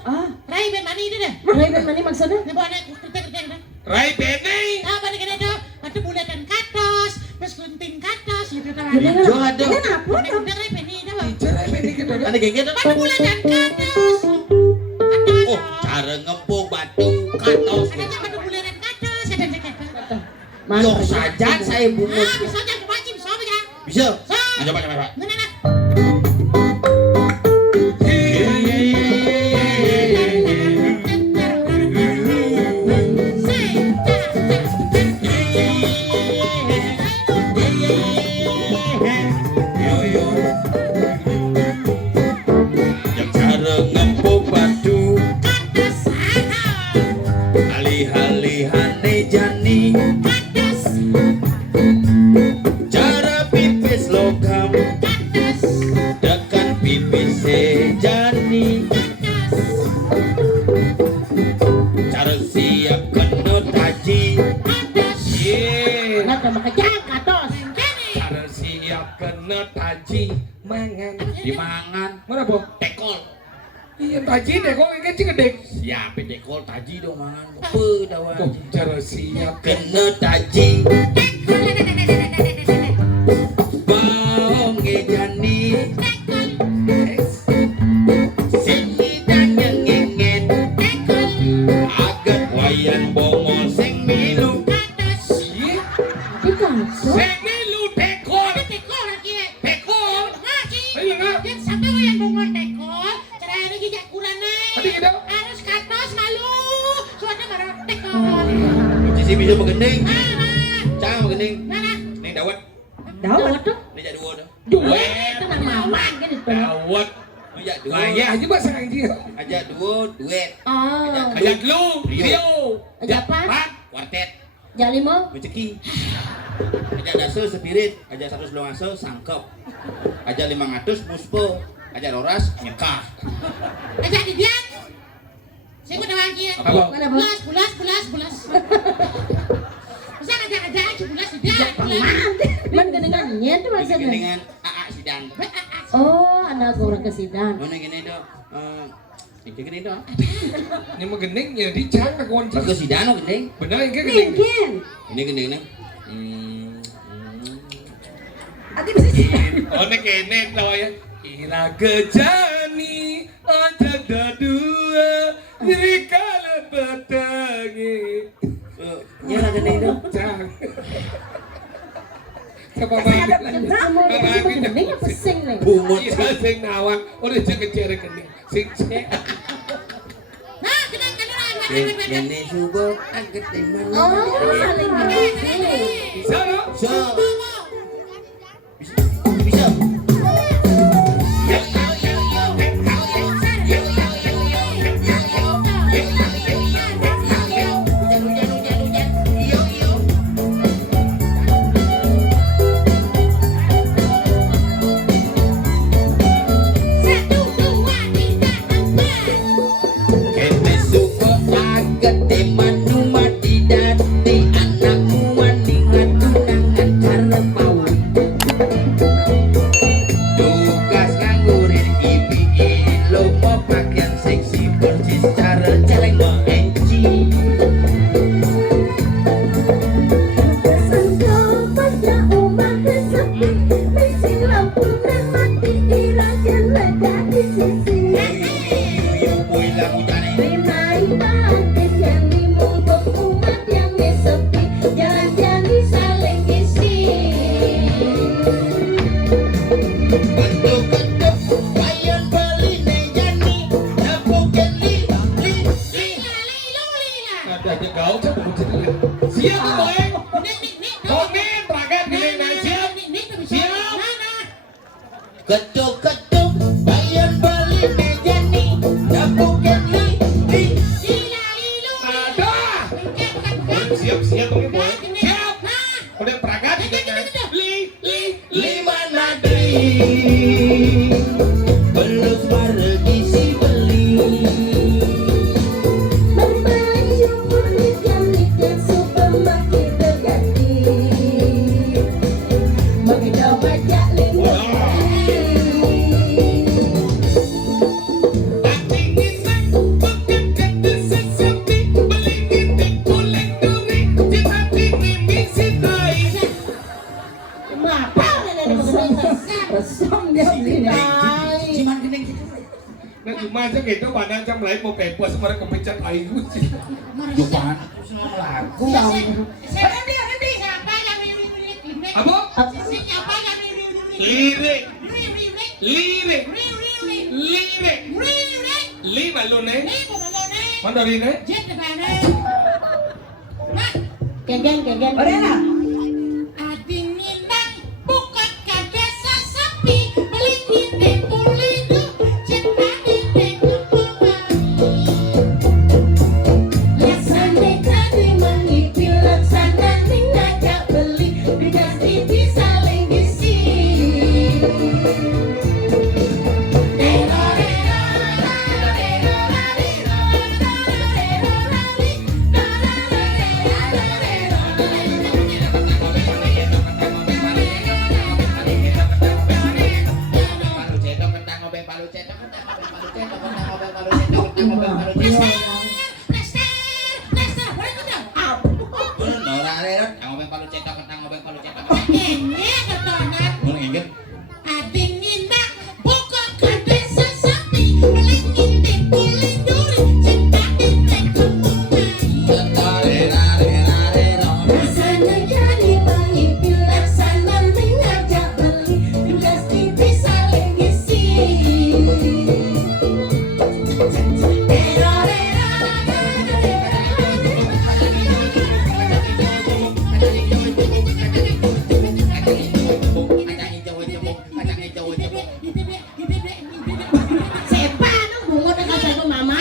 Rai Ben Mani itu dah. Raven mana maksudnya? Nih bawa naik kereta dah. Rai Bene. Ah balik kena dah. Ada bulatan katos, terus kelenting katos gitu kan. Hijau ada. Kenapa? Udah Rai Ben ini dah. Rai Bene gitu. Ada kayak gitu. Ada bulatan katos. Katos. Oh, cara ngepuk batu katos. Ada yang ada bulatan katos, ada yang kata. Loh saja saya bungut. Ah bisa aja kebaca bisa aja. Bisa? Bisa. Nah, coba. Nah. Yang cara ngepuk batu Katos. alih-alihane jani. Katos. Cara pipis logam Katos. dekat pipis sejani. Cara siap kena taji. Katos. Ye. Kenapa makanya katos? Cara siap kena taji mangan. Dimangan Mana po? tekol. Iya taji deh kok ini aja gede. Siapa dekol taji dong mangan. Apa dawan. Tuh, cara siap. Kena taji. Baong ngejani. Sini dan yang ngenget. Agat wayang bongol sing milu. Iya. Di kantor. Seni lu tekor. Tekol lagi. Tekor. Ngaji. Ayo enggak. Yang sampai yang bongol tekol. Cara ini jejak kurangnya. Tadi kita. Harus katos malu. Suara baru tekol. Sisi bisa begending. Mana? Cang begending. Mana? Ning dawet. Dawat tuh. Ning jak dua dah. Duit. Tenang maman gitu. Dawat. Ning jak dua. Layah aja bahasa anjir. Aja dua duet. Oh. Ajak lu. Rio. Ajak apa? Pak. Kuartet. Jak 5. Rezeki. Aja dasa spirit, aja 100 asa sangkep. Aja 500 puspo, aja roras nyekah. Ajak didian. Saya udah lagi. Apa? Mana bang? Bulas. Bisa ngajak aja bulas didian. Man genengannya tuh maksudnya. Dengan AA sidang. Oh, anak orang ke sidang. Mana gini dong? Ini gini dong. Ini mah gening ya di cang aku kunci. Bagus sidang oh gini. Bener yang kayak gening. Mungkin. Ini gini nih. Ati bisa sidang. Oh nek kene tau ya. Ira kejani aja dua diri kala batangi. Nyala gini dong. Cang. Coba Saya ada banget. kamu itu geneng apa sing nih? Bungut. Iya sing nawang udah jangan cari gening. Sing cek. Nah, kita kan Gini subok agak teman. Oh, saling ngisi. Bisa no? So. Bisa. Satu, dua, tiga, empat. Kene suko agak teman rumah tidak di anakmu waningan tunangan cara mau tugas nganggurin ibi lo mau pakaian seksi persis cara celeng mengenci Kesan kau pada umat kesepi, mesin lampu dan mati irakan lega di sisi. yuk boy lagu jane Rimai bangkit yang dimungkuk umat yang sepi, jalan-jalan saling isi. bentuk-bentuk bayan beli nejani nabukan li Lila, lilu, lila. Ada aja kau cak mau cerita. Siap boy. Nik. Komen ragat gening na siap. Nik, siap. Mana? ketuk-ketuk bayan beli nejani nabukan li Lila, lilu. Ada. Bukan. Siap oke boy. Siap. Nah. Udah peragat gening. lima nadi belum margi si beli Membeli syukur lik yang supermarket terganti. Begitu banyak lima. Resong dia beli. Ciman gening Nah cuma aja gitu mana jam lain mau pepes kemarin kepencet air sih. Jupan lagu Siapa dia? Siapa yang riu-riu? Apa? Siapa yang riu-riu? Lirik. Riu-riu. Lirik. Riu-riu. Lirik. Riu-riu. Lima lu nih. Ini bukan lo nih. Mana dari nih? Jet depannya. Nah, Kegen. adi nindang bukan kagak sesepi. Beli kita pulidu, cinta kita kembali. Laksana kami mengipil laksana ngajak beli bidas TV saling isi. Plester, boleh tidak? Bener arek, ngobeng palu cetak, ngobeng palu cetak. Ini ada donat. Mun inget Ading ngindak, pokok kade sesapi, melingin di kulit duri, cinta intek kemungkai. Rasanya jadi pahit laksana mengajak beli tugas TV saling ngisi. Sepa nang bungo dengan sago mama.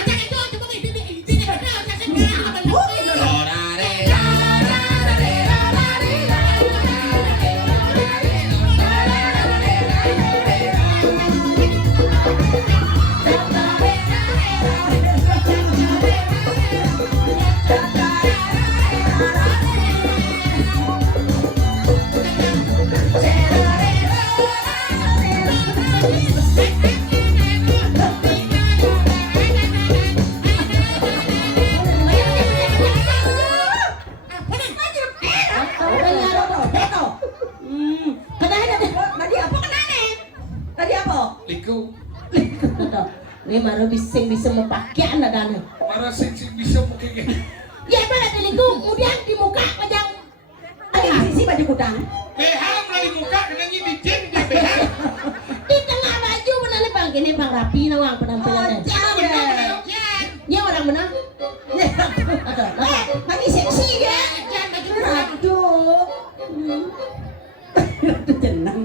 Liku, Ini maro bising bisa memakai anak dana. para sing bisa mungkin. Ya pada diliku, kemudian di muka pajang. Ada sisi baju kudang. Beham lah di muka kena di jen dia beham. Di tengah baju mana nih bang? Ini bang rapi nawang penampilannya. Ya orang menang. Ada, lagi seksi ya. Aduh. Tenang.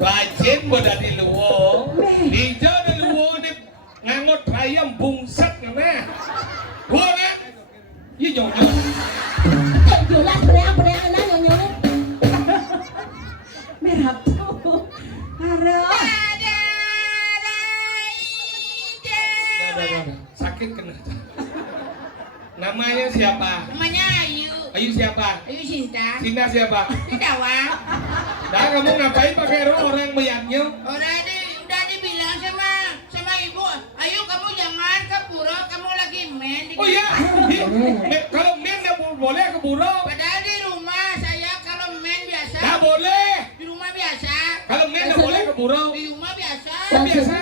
Rajin boda di luwo. Hijau di luwo ni ngangot ayam bungsat ngana. Gua na. Iya nyonya. Jelas bereang-bereang na nyonya. Merah tuh. Halo. Sakit kena. Namanya siapa? Namanya Ayu. Ayu siapa? Ayu Sinta. Sinta siapa? Dawang. Dah kamu ngapain pakai orang meyaknya? Udah dibilang sama ibu. Ayo kamu jangan ke pura, kamu lagi main. Oh iya. Kalau main nggak boleh ke burung. Padahal di rumah saya kalau main biasa. Nggak boleh. Di rumah biasa. Kalau main nggak boleh ke burung. Di rumah biasa. Biasa.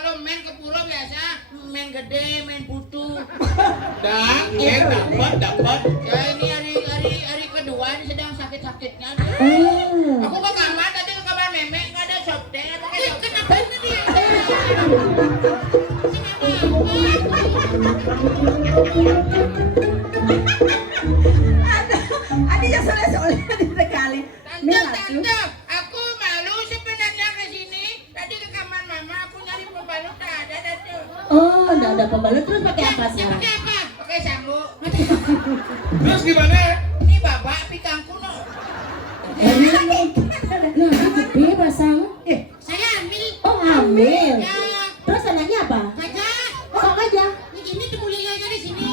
Kalau main ke pura biasa, main gede, main putu. Dah, dapat. Ya ini hari kedua ini sedang sakit-sakitnya. Aku ke kamar tadi ke kamar memek nggak ada softtek. Kenapa ini dia? Adiknya soleh-soleh di kali. Tante, aku malu sebenarnya ke sini. Tadi ke kamar mama aku nyari pembalut tak ada tante. Oh, enggak ada pembalut terus pakai apa sekarang? Pakai apa? Pakai sambo. Terus gimana? Ini babak pikangku no. Nah, gede pasang. Saya ambil. Oh, hamil. Ya, Terus anaknya apa? gajah. Oh, aja. Ini temulinya di sini.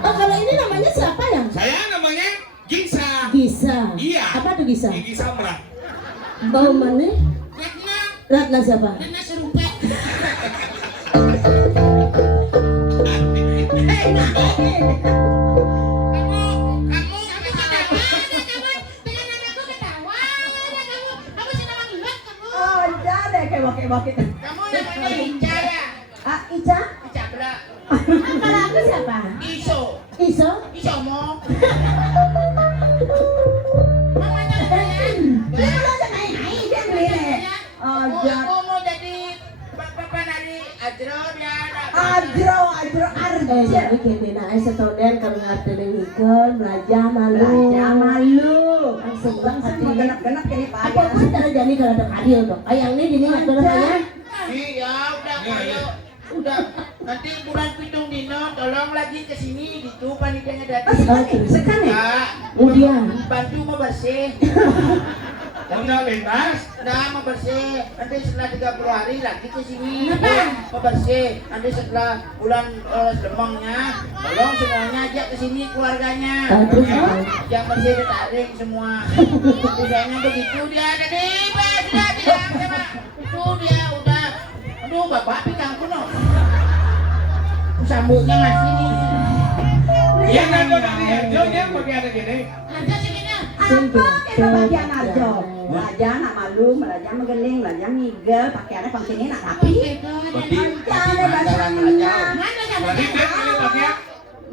Oh, kalau ini namanya siapa ya? Saya namanya Gisa. Gisa. Iya. Apa tuh Gisa? Gigi Samra. Bau mana? Ratna, Ratna siapa? Ratna serumpet. Kamu ketawa, ada kamu dengan anakku ketawa, ada kamu senang lihat kamu. Oh, jangan deh kayak bokit. Kamu namanya Ica ya? Ah, Ica? Ica Bra. Kalau aku siapa? Iso. Iso? Iso mo. Dia kalau aja main-main dia beli. Oh, Aku mau jadi bapak dari Adro ya. Adro, Jadi kini naik setoden kami ngerti ikut belajar malu. Langsung bang Masih mau genap-genap kini Pak. Apa pun cara jadi kalau ada adil dong. Ayang ini dini nggak ada saya. Iya, udah ayo. Udah. Nanti bulan pitung dino tolong lagi ke sini gitu panitianya datang. Sekarang ya? Kak, Kemudian bantu mau bersih. Udah lintas. Nah, mau bersih. Nanti setelah 30 hari lagi ke sini. Mau bersih. Nanti setelah bulan lemongnya, tolong semuanya ajak ke sini keluarganya. terus apa? Yang bersih ditarik semua. Usahanya begitu dia tadi, Pak. Sudah bilang sama. Itu dia udah. Aduh, Bapak pikangku no. Sambutnya masih nih. Ya nado dari Arjo yang pakai ada gini. Ada segini. Apa kita bagian Arjo? Belajar nak malu, belajar menggeling, belajar migel, pakaiannya pakai nak rapi. Berarti Ada bahasanya. Mana ya? Tadi dia pilih bagian.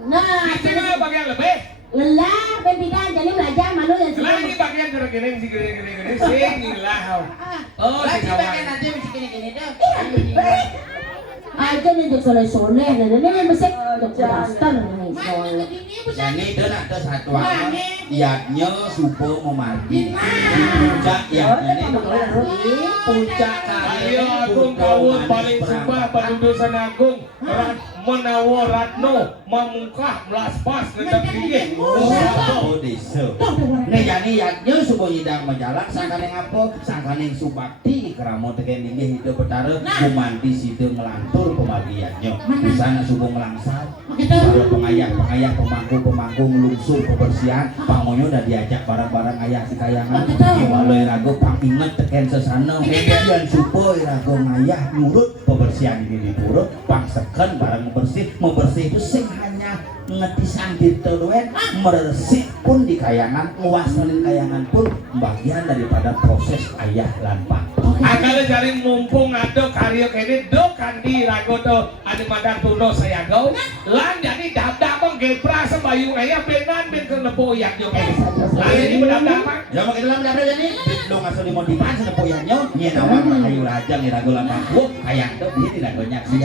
Nah, Itu mah bagian lebih. lelah pembidan jadi belajar malu dan Lah ini bagian gini si gini. Sinilah. Oh, si Lagi bagian kawan. aja mesti gini-gini tuh. aja nih untuk soleh-soleh dan ini mesti untuk pastor nih Mana soleh. begini Bu Yani Sani? dan ada satu anak iatnya supo memargi puncak iatnya puncak Ayo Agung Kawun paling sumpah pendudusan Agung Menawa Ratno Mamungkah Melas Pas Ngedak Gigih oh desa nih yani iatnya supo hidang menjalan sangkaning apa sangkaning subakti keramo teken linggih hidup betara gumanti situ ngelantur pembagiannya bisa supo melangsat kalau pengayah pemangku ngelungsur kebersihan pangonyo udah diajak barang-barang ayah si kayangan gimana irago panginget teken sesana dan supaya irago ngayah nurut kebersihan ini dipurut pangseken barang membersih itu sing hanya ngetisang ditoluen meresik pun di kayangan nguasanin kayangan pun bagian daripada proses ayah lan pak Akale jari mumpung ada karya kene do kandi rago to ada madang tuno saya go lan jadi dap-dap gepra sembayu ayah benan ben ke lepo yak yo kene lan ini bedap-dap ya makin dalam dapet ini lo ngasih di modifan senepo yanyo nyenawan kayu raja ngirago lan pak ayah tuh dia tidak banyak sih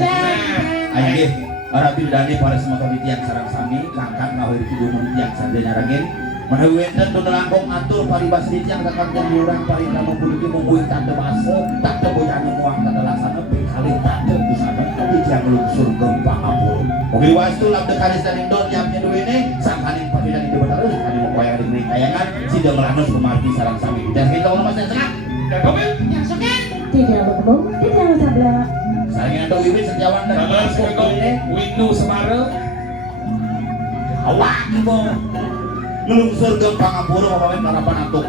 ayah deh Arab dani para semua kabitian sarang sami langkat ngawir tidur yang sadenya ragin Manawenten tu nelangkong atur paribas yang kakak yang diurang parita membuluki membuih tanda masa tak teboyan muang tanda laksana kali tak tebusana yang lunsur gempa apur mobil wastu labda karis dan indol yang nyedu ini sang kaning pagi dan hidup terus kaning membayar di kayangan sida melanus pemarti sarang sami dan kita mau mas yang tengah dan kopi Yang sokan. Tidak bertemu, tidak sabar. sarangnya ada wiwit setiawan dan sabar sekegong ini windu semara awak ibu ngelungsur gempa ngapura apa karapan atuk